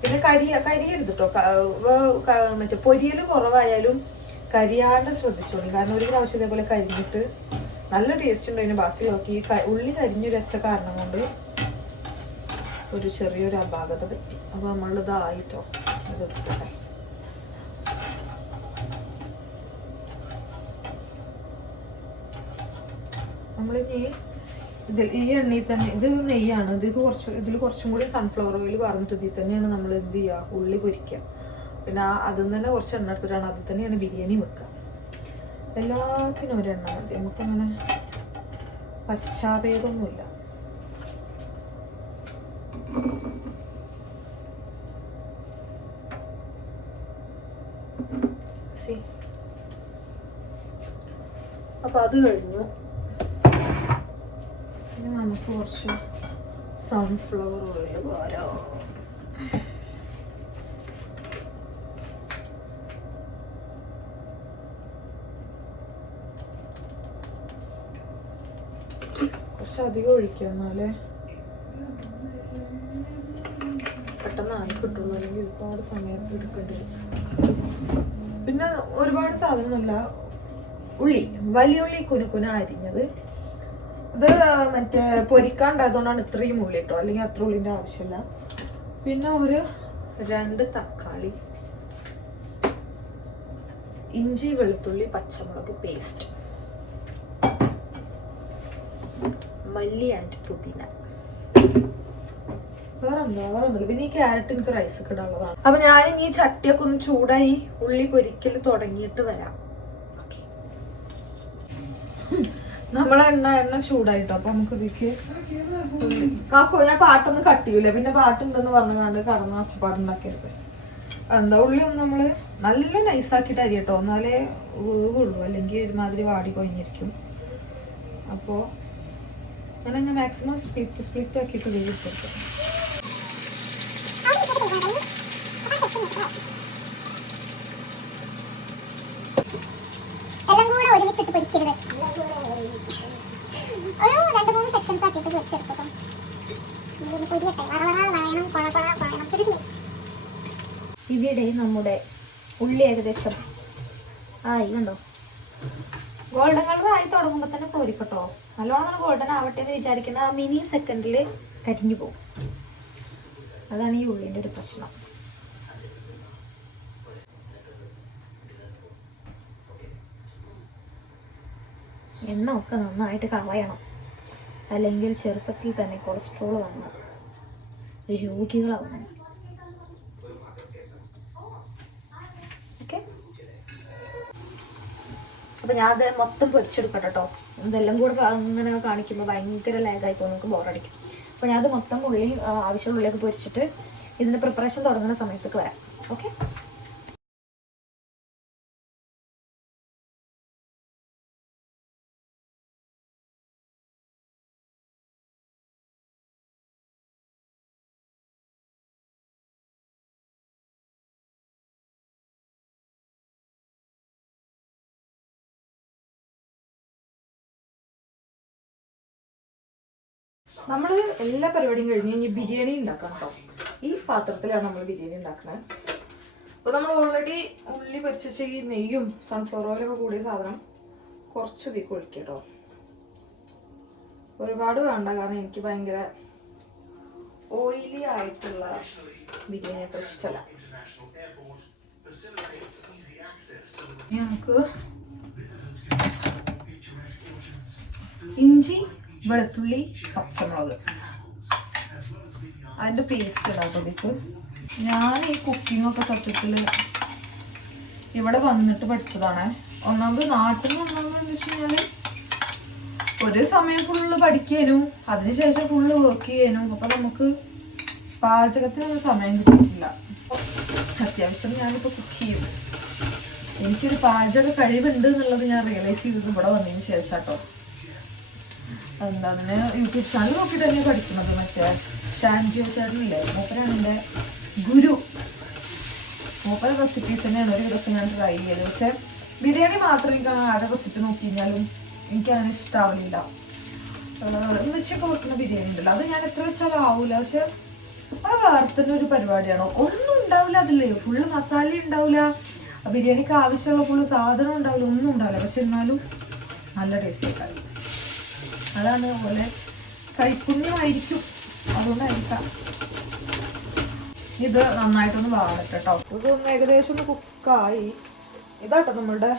പിന്നെ കരിയരുത് കേട്ടോ. മറ്റേ പൊരിയൽ കുറവായാലും കരിയാണ്ട് ശ്രദ്ധിച്ചോളൂ. കാരണം ഒരു പ്രാവശ്യം ഇതേപോലെ കരിഞ്ഞിട്ട് നല്ല ടേസ്റ്റ് ഉണ്ട്. അതിന് ബാക്കി നോക്കി ഉള്ളി കരിഞ്ഞൊരൊറ്റ കാരണം കൊണ്ട് ഒരു ചെറിയൊരു അപാകത പറ്റി. അപ്പൊ നമ്മളിതായിട്ടോ അതെടുക്കട്ടെ. നമ്മളിനി ഈ എണ്ണയിൽ തന്നെ, ഇത് നെയ്യാണ്, ഇതിൽ കുറച്ചും കൂടി സൺഫ്ലവർ ഓയിൽ പറഞ്ഞിട്ട് ഇതിൽ തന്നെയാണ് നമ്മൾ എന്ത് ചെയ്യുക, ഉള്ളി പൊരിക്കുക. പിന്നെ അതിൽ തന്നെ കുറച്ച് എണ്ണ എടുത്തിട്ടാണ് അതിൽ തന്നെയാണ് ബിരിയാണി വെക്കുക. എല്ലാത്തിനും ഒരെണ്ണ മതി, നമുക്കങ്ങനെ പശ്ചാത്തലമൊന്നുമില്ല. അപ്പം അത് കഴിഞ്ഞു. പിന്നെ നമുക്ക് കുറച്ച് സൺഫ്ലവർ ഓയിൽ പോരാ. കുറച്ച് അധികം ഒഴിക്കുക, എന്നാലേ പെട്ടെന്ന് ആയി കിട്ടുള്ളൂ, അല്ലെങ്കിൽ ഒരുപാട് സമയം എടുക്കേണ്ടി വരും. പിന്നെ ഒരുപാട് സാധനമൊന്നുമില്ല, ഉള്ളി, വലിയ ഉള്ളി കുനുകുന അരിഞ്ഞത്. ഇത് മറ്റേ പൊരിക്കാണ്ടായതുകൊണ്ടാണ് ഇത്രയും ഉള്ളി കേട്ടോ, അല്ലെങ്കിൽ അത്ര ഉള്ളിൻ്റെ ആവശ്യമില്ല. പിന്നെ ഒരു 2 തക്കാളി, ഇഞ്ചി വെളുത്തുള്ളി പച്ചമുളക് പേസ്റ്റ്, മല്ലി ആൻഡ് പുതിന. വേറൊന്നുമില്ല. പിന്നെ ഈ ക്യാരറ്റ് എനിക്ക് റൈസ് ഒക്കെ ഇടാനുള്ളതാണ്. അപ്പൊ ഞാൻ ഈ ചട്ടിയൊക്കെ ഒന്ന് ചൂടായി ഉള്ളി പൊരിക്കൽ തുടങ്ങിയിട്ട് വരാം. നമ്മളെ എണ്ണ ചൂടായിട്ടോ. അപ്പൊ നമുക്ക് ഇതിക്ക് കാക്കോ, ഞാൻ പാട്ടൊന്നും കട്ട് ചെയ്യൂല, പിന്നെ പാട്ടുണ്ടെന്ന് പറഞ്ഞുകൊണ്ട് കടന്ന് ഒച്ചപ്പാടുണ്ടാക്കരുത്. എന്താ, ഉള്ളി ഒന്ന് നമ്മള് നല്ല നൈസാക്കിയിട്ട് അരിയട്ടോ, എന്നാലേ വേവുള്ളൂ, അല്ലെങ്കിൽ ഒരുമാതിരി വാടി കൊഞ്ഞിരിക്കും. അപ്പോ ഞാനങ്ങനെ മാക്സിമം സ്പ്ലിറ്റ് ആക്കിയിട്ട് വേവിച്ചെടുക്കാം. എല്ലാം കൂടെ ഒരുമിച്ചിട്ട് പൊരിക്കരുത്, ഒരു 2-3 സെക്ഷൻസ് ആക്കിയിട്ട് പൊരിച്ചെടുക്കാം. പൊരിയട്ടെ, ഇവിടെ നമ്മുടെ ഉള്ളി ഏകദേശം ആയി, കണ്ടോ? ഗോൾഡൻ കളർ ആയി തുടങ്ങുമ്പോൾ തന്നെ കോരിക്കട്ടോ. നല്ലോണം ഗോൾഡൻ ആവട്ടെ എന്ന് വിചാരിക്കുന്ന ആ മിനി സെക്കൻഡിൽ കരിഞ്ഞു പോകും. അതാണ് ഈ ഉള്ളിൻ്റെ ഒരു പ്രശ്നം. എണ്ണ ഒക്കെ നന്നായിട്ട് കളയണം, അല്ലെങ്കിൽ ചെറുപ്പത്തിൽ തന്നെ കൊളസ്ട്രോൾ വന്ന് രോഗികളാവുന്നു. ഓക്കെ, അപ്പം ഞാൻ അത് മൊത്തം പൊരിച്ചെടുക്കട്ടെ കേട്ടോ. ഇതെല്ലാം കൂടെ അങ്ങനെ കാണിക്കുമ്പോൾ ഭയങ്കര ലാഗായി പോകും, നമുക്ക് ബോറടിക്കും. അപ്പോൾ ഞാൻ അത് മൊത്തം ഉള്ളി ആവശ്യമുള്ള ഉള്ളിലേക്ക് പൊരിച്ചിട്ട് ഇതിൻ്റെ പ്രിപ്പറേഷൻ തുടങ്ങുന്ന സമയത്തേക്ക് വരാം. ഓക്കെ, നമ്മൾ എല്ലാ പരിപാടിയും കഴിഞ്ഞ് ഇനി ബിരിയാണി ഉണ്ടാക്കാം കേട്ടോ. ഈ പാത്രത്തിലാണ് നമ്മൾ ബിരിയാണി ഉണ്ടാക്കണത്. അപ്പോൾ നമ്മൾ ഓൾറെഡി ഉള്ളി പൊരിച്ച ഈ നെയ്യും സൺഫ്ലവർ ഓയിലൊക്കെ കൂടിയ സാധനം കുറച്ച് ഇതിലേക്ക് ഒഴിക്കുക കേട്ടോ. ഒരുപാട് വേണ്ട, കാരണം എനിക്ക് ഭയങ്കര ഓയിലി ആയിട്ടുള്ള ബിരിയാണി അത്ര ഇഷ്ടമല്ല. നമുക്ക് ഇഞ്ചി വെളുത്തുള്ളി പച്ചമുളക് അതിൻ്റെ പേസ്റ്റ് ഇടാത്തതിക്ക്. ഞാൻ ഈ കുക്കിങ്ങൊക്കെ സത്യത്തിൽ ഇവിടെ വന്നിട്ട് പഠിച്ചതാണ്. ഒന്നാമത് നാട്ടിൽ വന്നതെന്ന് വെച്ച് കഴിഞ്ഞാൽ ഒരു സമയം ഫുള്ള് പഠിക്കാനും അതിനുശേഷം ഫുള്ള് വർക്ക് ചെയ്യാനും, അപ്പം നമുക്ക് പാചകത്തിനൊന്നും സമയം കിട്ടിയിട്ടില്ല. അത്യാവശ്യം ഞാനിപ്പോൾ കുക്ക് ചെയ്യും. എനിക്കൊരു പാചക കഴിവുണ്ട് എന്നുള്ളത് ഞാൻ റിയലൈസ് ചെയ്തത് ഇവിടെ വന്നതിന് ശേഷം കേട്ടോ. എന്താ, അതിന് യൂട്യൂബ് ചാനൽ നോക്കിയിട്ട് തന്നെ പഠിക്കുന്നത്. മറ്റേ ഷാൻജിയോ ചേട്ടനില്ലേ, മൂപ്പരാണ് എൻ്റെ ഗുരു. മൂപ്പര റെസിപ്പീസ് തന്നെയാണ് ഒരു വിധത്തിൽ ഞാൻ ട്രൈ ചെയ്തത്. പക്ഷെ ബിരിയാണി മാത്രം എനിക്ക് ആരുടെ റെസിപ്പി നോക്കി കഴിഞ്ഞാലും എനിക്കങ്ങനെ ഇഷ്ടാവില്ല. വെച്ചൊക്കെ വെക്കുന്ന ബിരിയാണി ഉണ്ടല്ലോ, അത് ഞാൻ എത്ര വെച്ചാലും ആവൂല. പക്ഷെ അത് വേറെ തന്നെ ഒരു പരിപാടിയാണോ, ഒന്നും ഉണ്ടാവില്ല അതില്ലേ, ഫുള്ള് മസാല ഉണ്ടാവില്ല, ബിരിയാണിക്ക് ആവശ്യമുള്ള ഫുള്ള് സാധനം ഉണ്ടാവില്ല, ഒന്നും ഉണ്ടാവില്ല. പക്ഷെ എന്നാലും നല്ല ടേസ്റ്റ് ആയിക്കാരം. അതാണ് പോലെ കൈപ്പുണ്യമായിരിക്കും, അതുകൊണ്ടായിരിക്കാം. ഇത് നന്നായിട്ടൊന്ന് വാഴട്ടെ കേട്ടോ. ഇതൊന്ന് ഏകദേശം ഒന്ന് കുക്കായി. ഇതാട്ടോ നമ്മളുടെ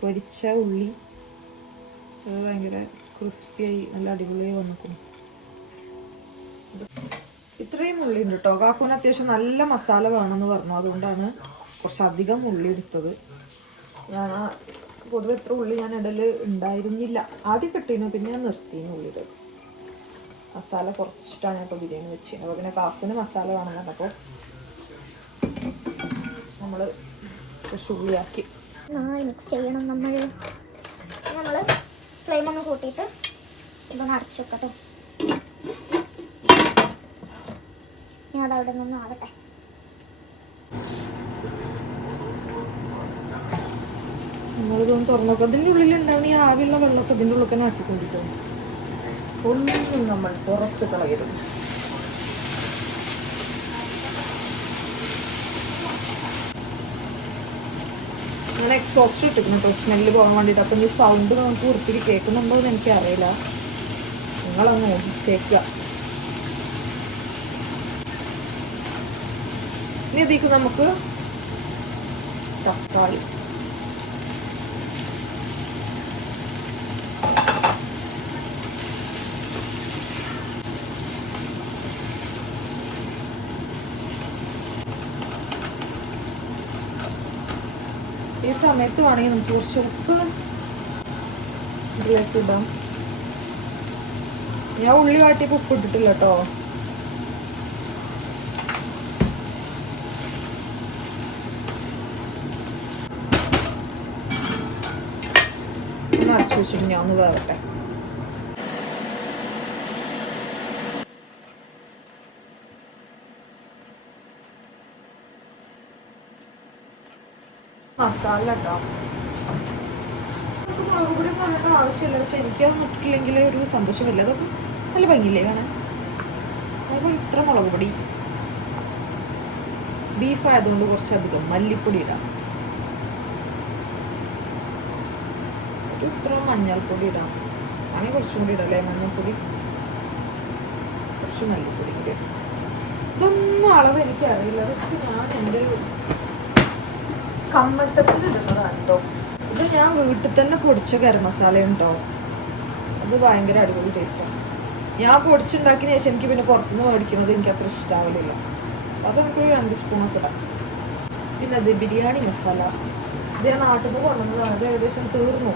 പൊരിച്ച ഉള്ളി. അത് ഭയങ്കര ക്രിസ്പിയായി നല്ല അടിപൊളിയായി വന്നിരിക്കുന്നു. ഇത്രയും ഉള്ളി ഉണ്ട് കേട്ടോ. കാക്കൂന് അത്യാവശ്യം നല്ല മസാല വേണമെന്ന് പറഞ്ഞു, അതുകൊണ്ടാണ് കുറച്ചധികം ഉള്ളി എടുത്തത്. ഞാൻ പൊതുവെ എത്ര ഉള്ളി ഞാൻ ഇടൽ ഉണ്ടായിരുന്നില്ല. ആദ്യം കിട്ടിയിരുന്നു, പിന്നെ ഞാൻ നിർത്തിയിരുന്നു ഉള്ളിയുടെ മസാല കുറച്ചിട്ടാണ് ഇപ്പോൾ ബിരിയാണി വെച്ചത്. അപ്പോൾ പിന്നെ കാപ്പിന് മസാല വേണമെന്ന് പറഞ്ഞപ്പോൾ നമ്മൾ കുറച്ച് ഉള്ളിയാക്കി നന്നായി മിക്സ് ചെയ്യണം നമ്മൾ. ഫ്ലെയിം ഒന്ന് കൂട്ടിയിട്ട് ഇതൊന്ന് അടച്ചു വെക്കട്ടോ. ഞാൻ അതവിടെ നിന്ന് ആവട്ടെ. നമ്മളിതൊന്ന് തുറന്നോക്കാം. അതിൻ്റെ ഉള്ളിലുണ്ടാവുന്ന ഈ ആവിയുള്ള വെള്ളമൊക്കെ ഇതിൻ്റെ ഉള്ളിൽ തന്നെ ആക്കിക്കൊണ്ടിരിക്കും. ഒന്നും നമ്മൾ പുറത്ത് കളയരുത്. ഞാൻ എക്സോസ്റ്റ് ഇട്ടിരിക്കുന്നു കേട്ടോ, സ്മെല്ല് പോകാൻ വേണ്ടിയിട്ട്. അപ്പം ഈ സൗണ്ട് നമുക്ക് വൃത്തിക്ക് കേൾക്കുന്നുണ്ടോ എന്ന് എനിക്കറിയില്ല. നിങ്ങളങ്ങ് ഓടിച്ചേക്കുക. ഇനി ഇതിലേക്ക് നമുക്ക് തക്കാളി, ഈ സമയത്ത് വേണമെങ്കിൽ നമുക്ക് കുറച്ച് ഉപ്പ് ഇതിലേക്ക് ഇടാം. ഞാൻ ഉള്ളി വാട്ടിയപ്പോൾ ഉപ്പ് ഇട്ടിട്ടില്ല കേട്ടോ. ഒന്ന് അടച്ചു വെച്ചിട്ട് ഞാൻ ഒന്ന് വേവട്ടെ. മസാല ഇടാം. നമുക്ക് മുളക് പൊടി പറഞ്ഞിട്ട് ആവശ്യമില്ല, പക്ഷെ എനിക്കത് ഇട്ടില്ലെങ്കിൽ ഒരു സന്തോഷമില്ല. അതൊക്കെ നല്ല ഭംഗിയില്ലേ കാണാൻ. നമുക്ക് ഇത്ര മുളക് പൊടി, ബീഫ് ആയതുകൊണ്ട് കുറച്ചധികം മല്ലിപ്പൊടി ഇടാം. ഇത്ര മഞ്ഞൾപ്പൊടി ഇടാം. അങ്ങനെ കുറച്ചും കൂടി ഇടല്ലേ, മഞ്ഞൾപ്പൊടി, കുറച്ച് മല്ലിപ്പൊടി കൂടി. ഇതൊന്നും അളവ് എനിക്കറിയില്ല. അതൊക്കെ ഞാൻ എൻ്റെ കമ്മട്ടത്തിൽ ഇടുന്നതാണ് കേട്ടോ. ഇത് ഞാൻ വീട്ടിൽ തന്നെ പൊടിച്ച ഗരം മസാല ഉണ്ടോ, അത് ഭയങ്കര അടിപൊളി ടേസ്റ്റാണ്. ഞാൻ പൊടിച്ചുണ്ടാക്കിയതിന് ശേഷം എനിക്ക് പിന്നെ പുറത്തുനിന്ന് മേടിക്കുന്നത് എനിക്ക് അത്ര ഇഷ്ടാവലില്ല. അത് നമുക്കൊരു 2 സ്പൂണൊക്കെ ഇടാം. പിന്നെ അത് ബിരിയാണി മസാല, ഇത് ഞാൻ നാട്ടിൽ നിന്ന് കൊണ്ടുവന്നതാണ്. അത് ഏകദേശം തീർന്നു.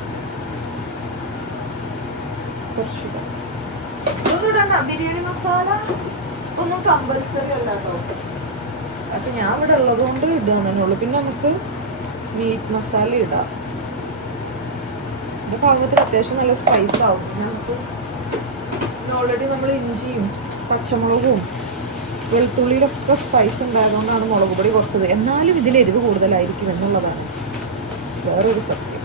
കുറച്ച് ഇതൊന്നും ഇടണ്ട. ബിരിയാണി മസാല ഒന്നും കമ്പൽസറി അല്ല കേട്ടോ. അപ്പം ഞാൻ ഇവിടെ ഉള്ളത് കൊണ്ട് ഇടുക ഉള്ളൂ. പിന്നെ നമുക്ക് മീറ്റ് മസാല ഇടാം. ഇത് പാകത്തിൽ അത്യാവശ്യം നല്ല സ്പൈസ് ആവും. നമുക്ക് ഓൾറെഡി നമ്മൾ ഇഞ്ചിയും പച്ചമുളകും വെളുത്തുള്ളിയിലൊക്കെ സ്പൈസ് ഉണ്ടായതുകൊണ്ടാണ് മുളക് പൊടി കുറച്ചത്. എന്നാലും ഇതിൽ എരിവ് കൂടുതലായിരിക്കും എന്നുള്ളതാണ് വേറൊരു സത്യം.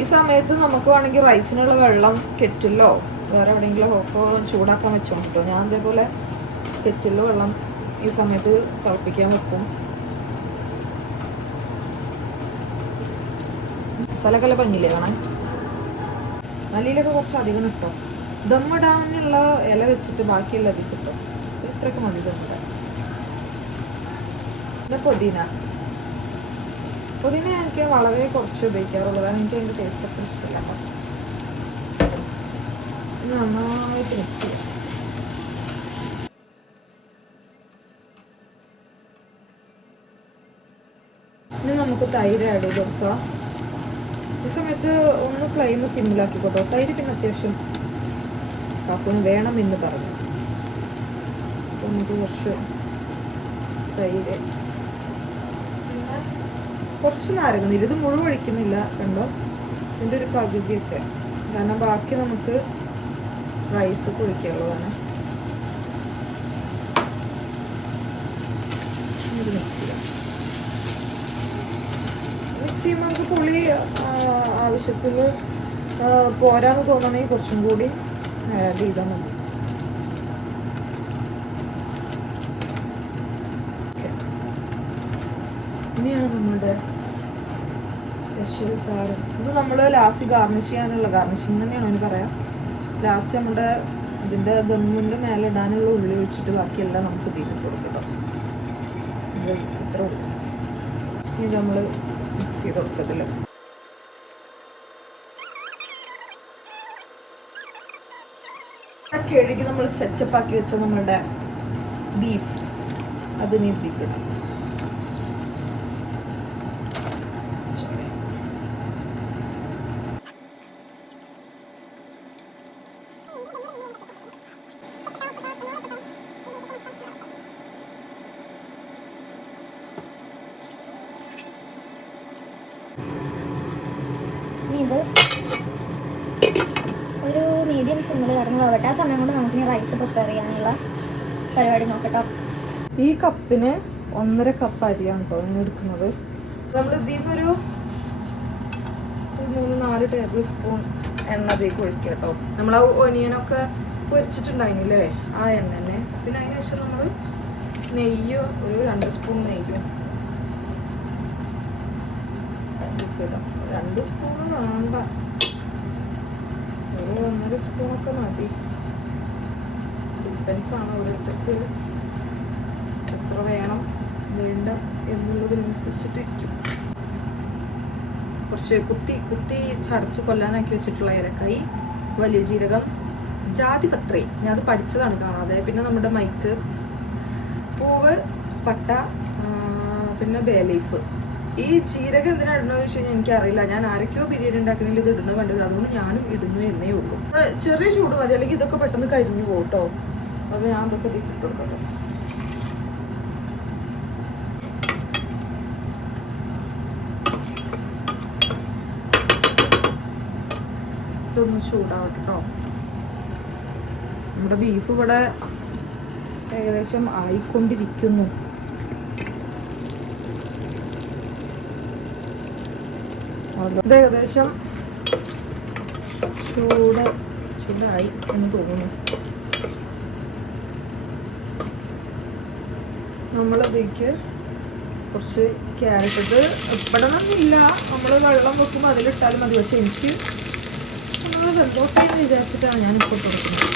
ഈ സമയത്ത് നമുക്ക് വേണമെങ്കിൽ റൈസിനുള്ള വെള്ളം കെറ്റിലോ വേറെ എവിടെയെങ്കിലും ഒക്കെ ചൂടാക്കാൻ വെച്ചോണ്ടിട്ടോ. ഞാൻ അതേപോലെ കെറ്റിലിൽ വെള്ളം ഈ സമയത്ത് തിളപ്പിക്കാൻ വെക്കും. മസാലക്കല്ല ഭംഗിയില്ലേ കാണാൻ. മല്ലിയിലൊക്കെ കുറച്ച് അധികം ഇട്ടോ. ദമ്മിടാനുള്ള ഇല വെച്ചിട്ട് ബാക്കിയുള്ള അതിൽ കിട്ടും. ഇത്രയൊക്കെ മതി ദമ്മിടാൻ. പിന്നെ പുതിന എനിക്ക് വളരെ കുറച്ച് ഉപയോഗിക്കാറുള്ളൂ. കാരണം എനിക്ക് അതിൻ്റെ ടേസ്റ്റ് അത്ര ഇഷ്ടമില്ല. നന്നായിട്ട് മിക്സ് ചെയ്യാം. ഇനി നമുക്ക് തൈര് ആഡ് ചെയ്ത് കൊടുക്കാം. ഈ സമയത്ത് ഒന്ന് ഫ്ലെയിം സിമ്മിലാക്കിക്കോട്ടോ. തൈര് പിന്നെ അത്യാവശ്യം കാക്കും വേണം എന്ന് പറഞ്ഞു. അപ്പോൾ നമുക്ക് കുറച്ച് തൈര്, പിന്നെ കുറച്ച് നാരങ്ങ. ഇത് മുഴുവൻ ഒഴിക്കുന്നില്ല കണ്ടോ, ഇതിൻ്റെ ഒരു പകുതിയൊക്കെ. കാരണം ബാക്കി നമുക്ക് റൈസ് ഒഴിക്കാനുള്ളതാണ്. ഇത് മിക്സ് ചെയ്യാം. മിക്സ് ചെയ്യുമ്പോൾ നമുക്ക് പുളി ആവശ്യത്തിൽ പോരാന്ന് തോന്നണമെങ്കിൽ കുറച്ചും കൂടി ആഡ് ചെയ്താൽ മതി. ഇനിയാണ് നമ്മുടെ സ്പെഷ്യൽ താരം. ഇത് നമ്മൾ ലാസ്റ്റ് ഗാർണിഷ് ചെയ്യാനുള്ള, ഗാർണിഷിങ് തന്നെയാണോ എന്ന് പറയാം. ലാസ്റ്റ് നമ്മുടെ ഇതിൻ്റെ ദമ്മിൻ്റെ മേലെ ഇടാനുള്ള ഉള്ളി ഒഴിച്ചിട്ട് ബാക്കിയെല്ലാം നമുക്ക് ഇതിൽ കൊടുക്കണം. ഇത്ര കൊടുക്കും. ഇത് നമ്മൾ മിക്സ് ചെയ്ത് കൊടുക്കത്തില്ല. കഴുകി നമ്മൾ സെറ്റപ്പ് ആക്കി വെച്ച നമ്മളുടെ ബീഫ് അതിന് ഇതിക്കണം. ഇത് ഒരു മീഡിയം സിമ്മിൽ കിടന്ന് വേവട്ടെ. ആ സമയം കൊണ്ട് നമുക്കിനി റൈസ് പ്രിപ്പയർ ചെയ്യാനുള്ള പരിപാടി നോക്കട്ടോ. ഈ കപ്പിന് 1.5 കപ്പ് അരിയാണ് കേട്ടോ ഇന്ന് എടുക്കുന്നത്. നമ്മൾ ഇതിൽ നിന്നൊരു 3-4 ടേബിൾ സ്പൂൺ എണ്ണ അതിലേക്ക് ഒഴിക്കുക കേട്ടോ. നമ്മൾ ആ ഒനിയനൊക്കെ പൊരിച്ചിട്ടുണ്ടായില്ലേ ആ എണ്ണ തന്നെ. പിന്നെ അതിന് ശേഷം നമ്മൾ നെയ്യോ ഒരു 2 സ്പൂൺ നെയ്യും ഇടാം. 2 സ്പൂൺ വേണ്ട, ഒരു 1.5 സ്പൂണൊക്കെ മതി. ഡിപ്പെൻസാണ് ഓരോരുത്തർക്ക് എത്ര വേണം വേണ്ട എന്നുള്ളതിനനുസരിച്ചിട്ടിരിക്കും. കുറച്ച് കുത്തി ചടച്ച് കൊല്ലാനാക്കി വെച്ചിട്ടുള്ള ഏലക്കായി, വലിയ ജീരകം, ജാതിപത്രി, ഞാൻ അത് പഠിച്ചതാണ് കാണാതെ, പിന്നെ നമ്മുടെ മൈക്ക്, പൂവ്, പട്ട, പിന്നെ ബേ ലീഫ്. ഈ ജീരകം എന്തിനാ ഇടണമെന്ന് വെച്ച് കഴിഞ്ഞാൽ എനിക്കറിയില്ല. ഞാൻ ആരൊക്കെയോ ബിരിയാണി ഉണ്ടാക്കണമെങ്കിൽ ഇത് ഇടുന്നത് കണ്ടു, അതുകൊണ്ട് ഞാനും ഇടുന്നു എന്നേ ഉള്ളൂ. ചെറിയ ചൂട് മതി, അല്ലെങ്കിൽ ഇതൊക്കെ പെട്ടെന്ന് കരിഞ്ഞു പോകും കേട്ടോ. അപ്പോൾ ഞാൻ അതൊക്കെ ഇട്ട് കൊടുക്കാം. ഇതൊന്ന് ചൂടാവട്ടെ കേട്ടോ. നമ്മുടെ ബീഫ് ഇവിടെ ഏകദേശം ആയിക്കൊണ്ടിരിക്കുന്നു. ഇത് ഏകദേശം ചൂടായി എന്ന് തോന്നുന്നു. നമ്മളതിലേക്ക് കുറച്ച് ക്യാരറ്റ് ഇട്ട് ഇപ്പടണമെന്നില്ല, നമ്മൾ വെള്ളം വെക്കുമ്പോൾ അതിലിട്ടാലും മതി. പക്ഷെ എനിക്ക് നമ്മൾ വെള്ളോട്ടേന്ന് വിചാരിച്ചിട്ടാണ് ഞാൻ ഇപ്പോൾ കൊടുക്കുന്നത്.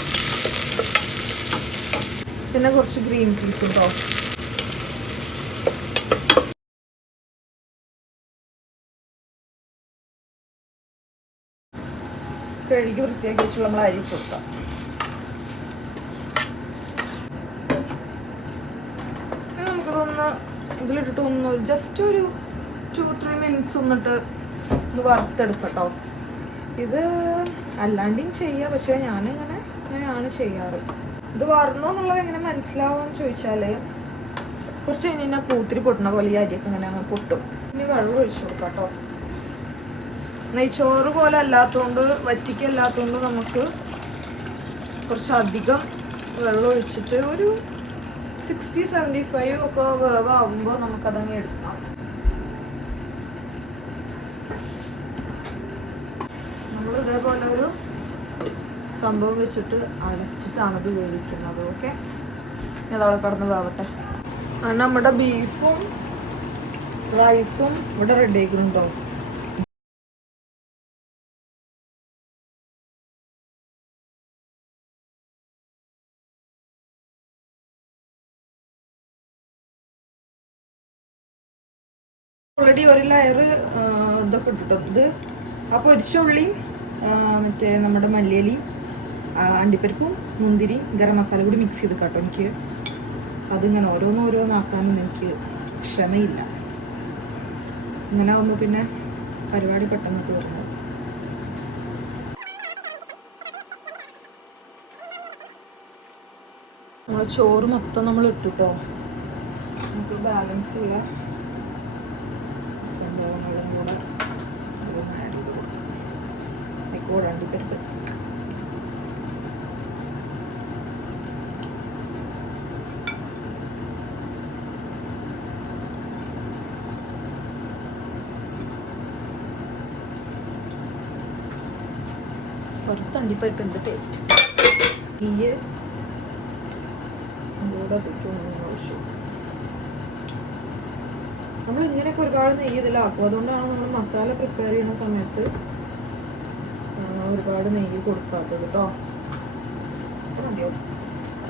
പിന്നെ കുറച്ച് ഗ്രീൻ പീസ് കേട്ടോ. കഴുകി വൃത്തിയാക്കി വെച്ചുള്ള നമ്മൾ അരി കൊടുക്കാം. നമുക്കതൊന്ന് ഇതിലിട്ടിട്ട് ഒന്ന് ജസ്റ്റ് ഒരു 2-3 മിനിറ്റ്സ് ഒന്നിട്ട് ഒന്ന് വറുത്തെടുക്കട്ടോ. ഇത് അല്ലാണ്ടും ചെയ്യാം, പക്ഷെ അങ്ങനെയാണ് ചെയ്യാറ്. ഇത് വറന്നോ എന്നുള്ളത് എങ്ങനെ മനസ്സിലാവുമെന്ന് ചോദിച്ചാൽ കുറച്ച് കഴിഞ്ഞാൽ പൂത്തിരി പൊട്ടണ പോലെ ഈ അരിയൊക്കെ അങ്ങനെ പൊട്ടും. ഇനി വെള്ളം ഒഴിച്ചു കൊടുക്കാം കേട്ടോ. നെയ്ച്ചോറ് പോലെ അല്ലാത്തതുകൊണ്ട്, വറ്റിക്കല്ലാത്തതുകൊണ്ട് നമുക്ക് കുറച്ചധികം വെള്ളം ഒഴിച്ചിട്ട് ഒരു 60-75 ഒക്കെ വേവാകുമ്പോൾ നമുക്കതങ്ങ് എടുക്കാം. നമ്മൾ ഇതേപോലെ ഒരു സംഭവം വെച്ചിട്ട് അടച്ചിട്ടാണത് വേവിക്കുന്നത്. ഓക്കെ, അതവിടെ കടന്ന് വേവട്ടെ. നമ്മുടെ ബീഫും റൈസും ഇവിടെ റെഡി ആക്കുന്നുണ്ടോ. ഓൾറെഡി ഒരു ലെയർ ഇതൊക്കെ ഇട്ടിട്ടോ. ഇത് ആ പൊരിച്ച ഉള്ളിയും മറ്റേ നമ്മുടെ മല്ലിയിലയും അണ്ടിപ്പരിപ്പും മുന്തിരിയും ഗരം മസാല കൂടി മിക്സ് ചെയ്ത് കേട്ടോ. എനിക്ക് അതിങ്ങനെ ഓരോന്നാക്കാനും എനിക്ക് ക്ഷമയില്ല. ഇങ്ങനെ ആകുമ്പോൾ പിന്നെ പരിപാടി പെട്ടെന്ന് തീർന്നു. നമ്മൾ ചോറ് മൊത്തം നമ്മൾ ഇട്ടുട്ടോ. നമുക്ക് ബാലൻസ് ചെയ്യാം. സംഭവങ്ങളും കൂടെ ആഡ് ചെയ്ത് കൊടുക്കും. അണ്ടിപ്പരിപ്പ് പുറത്ത് അണ്ടിപ്പരിപ്പ് എന്ത് ടേസ്റ്റ്. നെയ്യ് കൂടെ ഒഴിച്ചു. നമ്മൾ ഇങ്ങനെയൊക്കെ ഒരുപാട് നെയ്യ് ഇതിലാക്കും. അതുകൊണ്ടാണ് നമ്മൾ മസാല പ്രിപ്പയർ ചെയ്യുന്ന സമയത്ത് ഒരുപാട് നെയ്യ് കൊടുക്കാത്തത് കേട്ടോ. മതിയോ?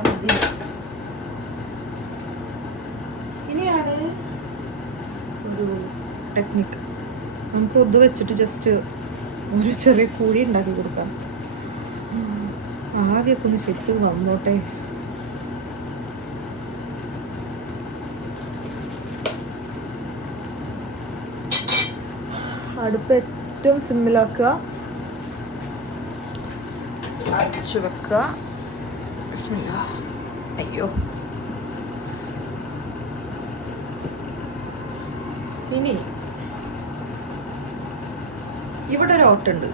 മതി. ഇനിയാണ് ഒരു ടെക്നിക്ക്. നമുക്ക് ഇത് വെച്ചിട്ട് ജസ്റ്റ് ഒരു ചെറിയ കൂടി ഉണ്ടാക്കി കൊടുക്കാം. ആവിയൊക്കെ ഒന്ന് ശരിക്കും വന്നോട്ടെ. അടുപ്പ് ഏറ്റവും സിമ്മിലാക്കുക, അടച്ചു വെക്കുക. ബിസ്മില്ലാഹ്. അയ്യോ, ഇനി ഇവിടെ ഒരു ഓട്ടുണ്ട്,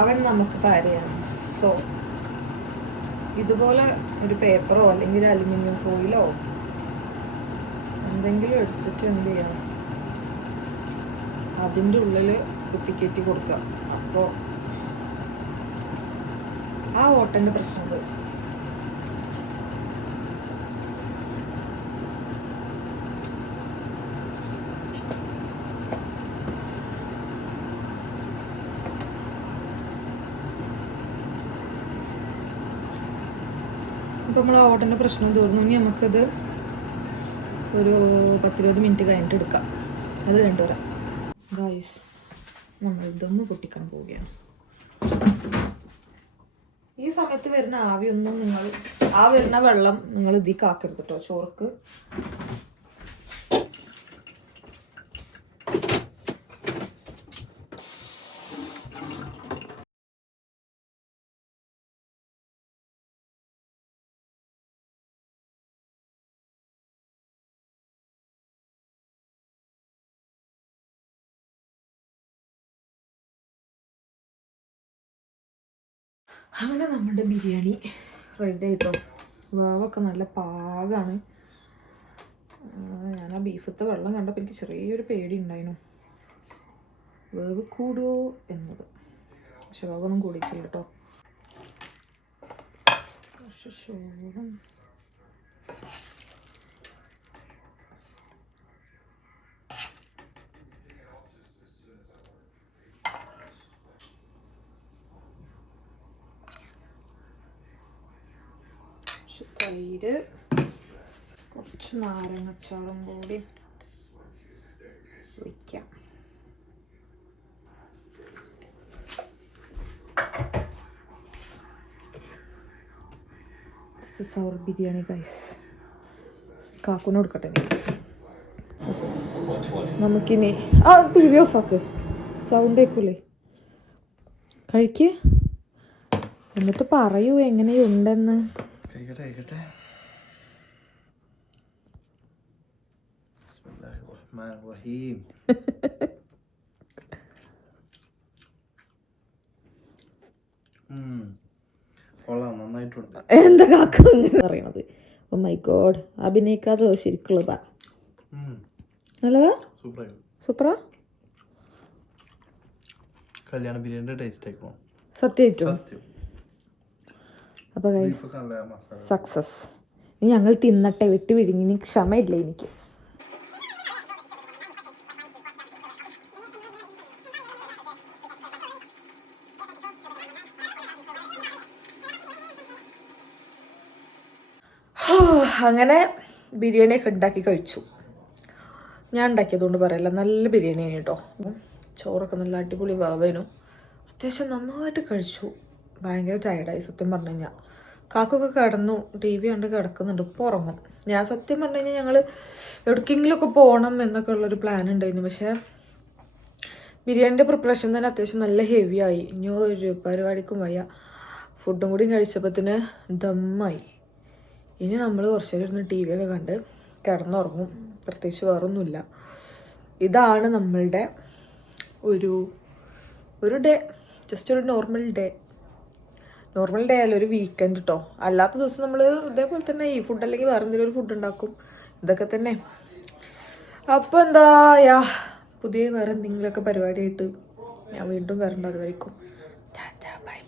അവൻ നമുക്ക് കാര്യമാണ്. സോ ഇതുപോലെ ഒരു പേപ്പറോ അല്ലെങ്കിൽ അലുമിനിയം ഫോയിലോ എന്തെങ്കിലും എടുത്തിട്ട് എന്ത് ചെയ്യണം, അതിൻ്റെ ഉള്ളിൽ കുത്തിക്കയറ്റി കൊടുക്കാം. അപ്പോൾ ആ ഓട്ടൻ്റെ പ്രശ്നം വരും. അപ്പോൾ നമ്മൾ ആ ഓട്ടൻ്റെ പ്രശ്നം തീർന്നു. ഇനി നമുക്കത് ഒരു 10-20 മിനിറ്റ് കഴിഞ്ഞിട്ട് എടുക്കാം. അത് രണ്ടുപേരാം ഗായ്സ്, നമ്മൾ ദമ്മ് പൊട്ടിക്കാൻ പോവുകയാണ്. ഈ സമയത്ത് വരുന്ന ആവിയൊന്നും വരുന്ന വെള്ളം നിങ്ങൾ ഇതിൽ കാക്കരുത് കേട്ടോ ചോർക്ക്. അങ്ങനെ നമ്മുടെ ബിരിയാണി റെഡി ആയിട്ടോ. വേവൊക്കെ നല്ല പാകമാണ്. ഞാൻ ആ ബീഫത്തെ വെള്ളം കണ്ടപ്പോൾ എനിക്ക് ചെറിയൊരു പേടി ഉണ്ടായിരുന്നു, വേവ് കൂടുമോ എന്നത്. പക്ഷെ വേവൊന്നും കൂടിയിട്ടില്ല കേട്ടോ. പക്ഷെ ചോറും തൈര്, കുറച്ച് നാരങ്ങച്ചാറും കൂടി ഒഴിക്കാം. This is our biryani guys. കാക്കുന് കൊടുക്കട്ടെ. നമുക്കിനി ടി വി ഓഫ് ആക്ക്, സൗണ്ട് കേൾക്കൂലേ. കഴിക്ക്, എന്നിട്ട് പറയൂ എങ്ങനെയുണ്ടെന്ന്. എന്താ കാക്ക പറയണത്? ഓ മൈ ഗോഡ്, അഭിനയിക്കാതെ ശരിക്കുള്ളതാ. നല്ലതാ, സൂപ്പറാ. കല്യാണ ബിരിയാണിയുടെ ടേസ്റ്റ് ആയിക്കോ സത്യമായിട്ടും. അപ്പൊ സക്സസ്. ഇനി ഞങ്ങൾ തിന്നട്ടെ, വിട്ട് വിഴുങ്ങി. ക്ഷമയില്ല എനിക്ക്. അങ്ങനെ ബിരിയാണിയൊക്കെ ഉണ്ടാക്കി കഴിച്ചു. ഞാൻ ഉണ്ടാക്കിയതുകൊണ്ട് പറയല്ല, നല്ല ബിരിയാണിയാണ് കേട്ടോ. ചോറൊക്കെ നല്ല അടിപൊളി വേവേനു. അത്യാവശ്യം നന്നായിട്ട് കഴിച്ചു. ഭയങ്കര ടയർഡായി സത്യം പറഞ്ഞു കഴിഞ്ഞാൽ. കാക്കൊക്കെ കിടന്നു, ടി വി കണ്ട് കിടക്കുന്നുണ്ട്, ഇപ്പോൾ ഉറങ്ങും. ഞാൻ സത്യം പറഞ്ഞു കഴിഞ്ഞാൽ ഞങ്ങൾ എവിടേക്കെങ്കിലുമൊക്കെ പോകണം എന്നൊക്കെ ഉള്ളൊരു പ്ലാൻ ഉണ്ടായിരുന്നു. പക്ഷേ ബിരിയാണിൻ്റെ പ്രിപ്പറേഷൻ തന്നെ അത്യാവശ്യം നല്ല ഹെവിയായി. ഇനി ഒരു പരിപാടിക്കും വയ്യ. ഫുഡും കൂടി കഴിച്ചപ്പോഴത്തിന് ദമ്മായി. ഇനി നമ്മൾ കുറച്ച് നേരം ഇരുന്ന് ടി വി ഒക്കെ കണ്ട് കിടന്നുറങ്ങും. പ്രത്യേകിച്ച് വേറൊന്നുമില്ല. ഇതാണ് നമ്മളുടെ ഒരു ഡേ, ജസ്റ്റ് ഒരു നോർമൽ ഡേ അല്ല, ഒരു വീക്കെൻഡ് കേട്ടോ. അല്ലാത്ത ദിവസം നമ്മൾ ഇതേപോലെ തന്നെ ഈ ഫുഡ് അല്ലെങ്കിൽ വേറെ എന്തെങ്കിലും ഒരു ഫുഡ് ഉണ്ടാക്കും. ഇതൊക്കെ തന്നെ. അപ്പോൾ എന്താ പുതിയ വേറെ എന്തെങ്കിലുമൊക്കെ പരിപാടിയായിട്ട് ഞാൻ വീണ്ടും വരണ്ട. അതുവരെക്കും ടാറ്റാ ബൈ.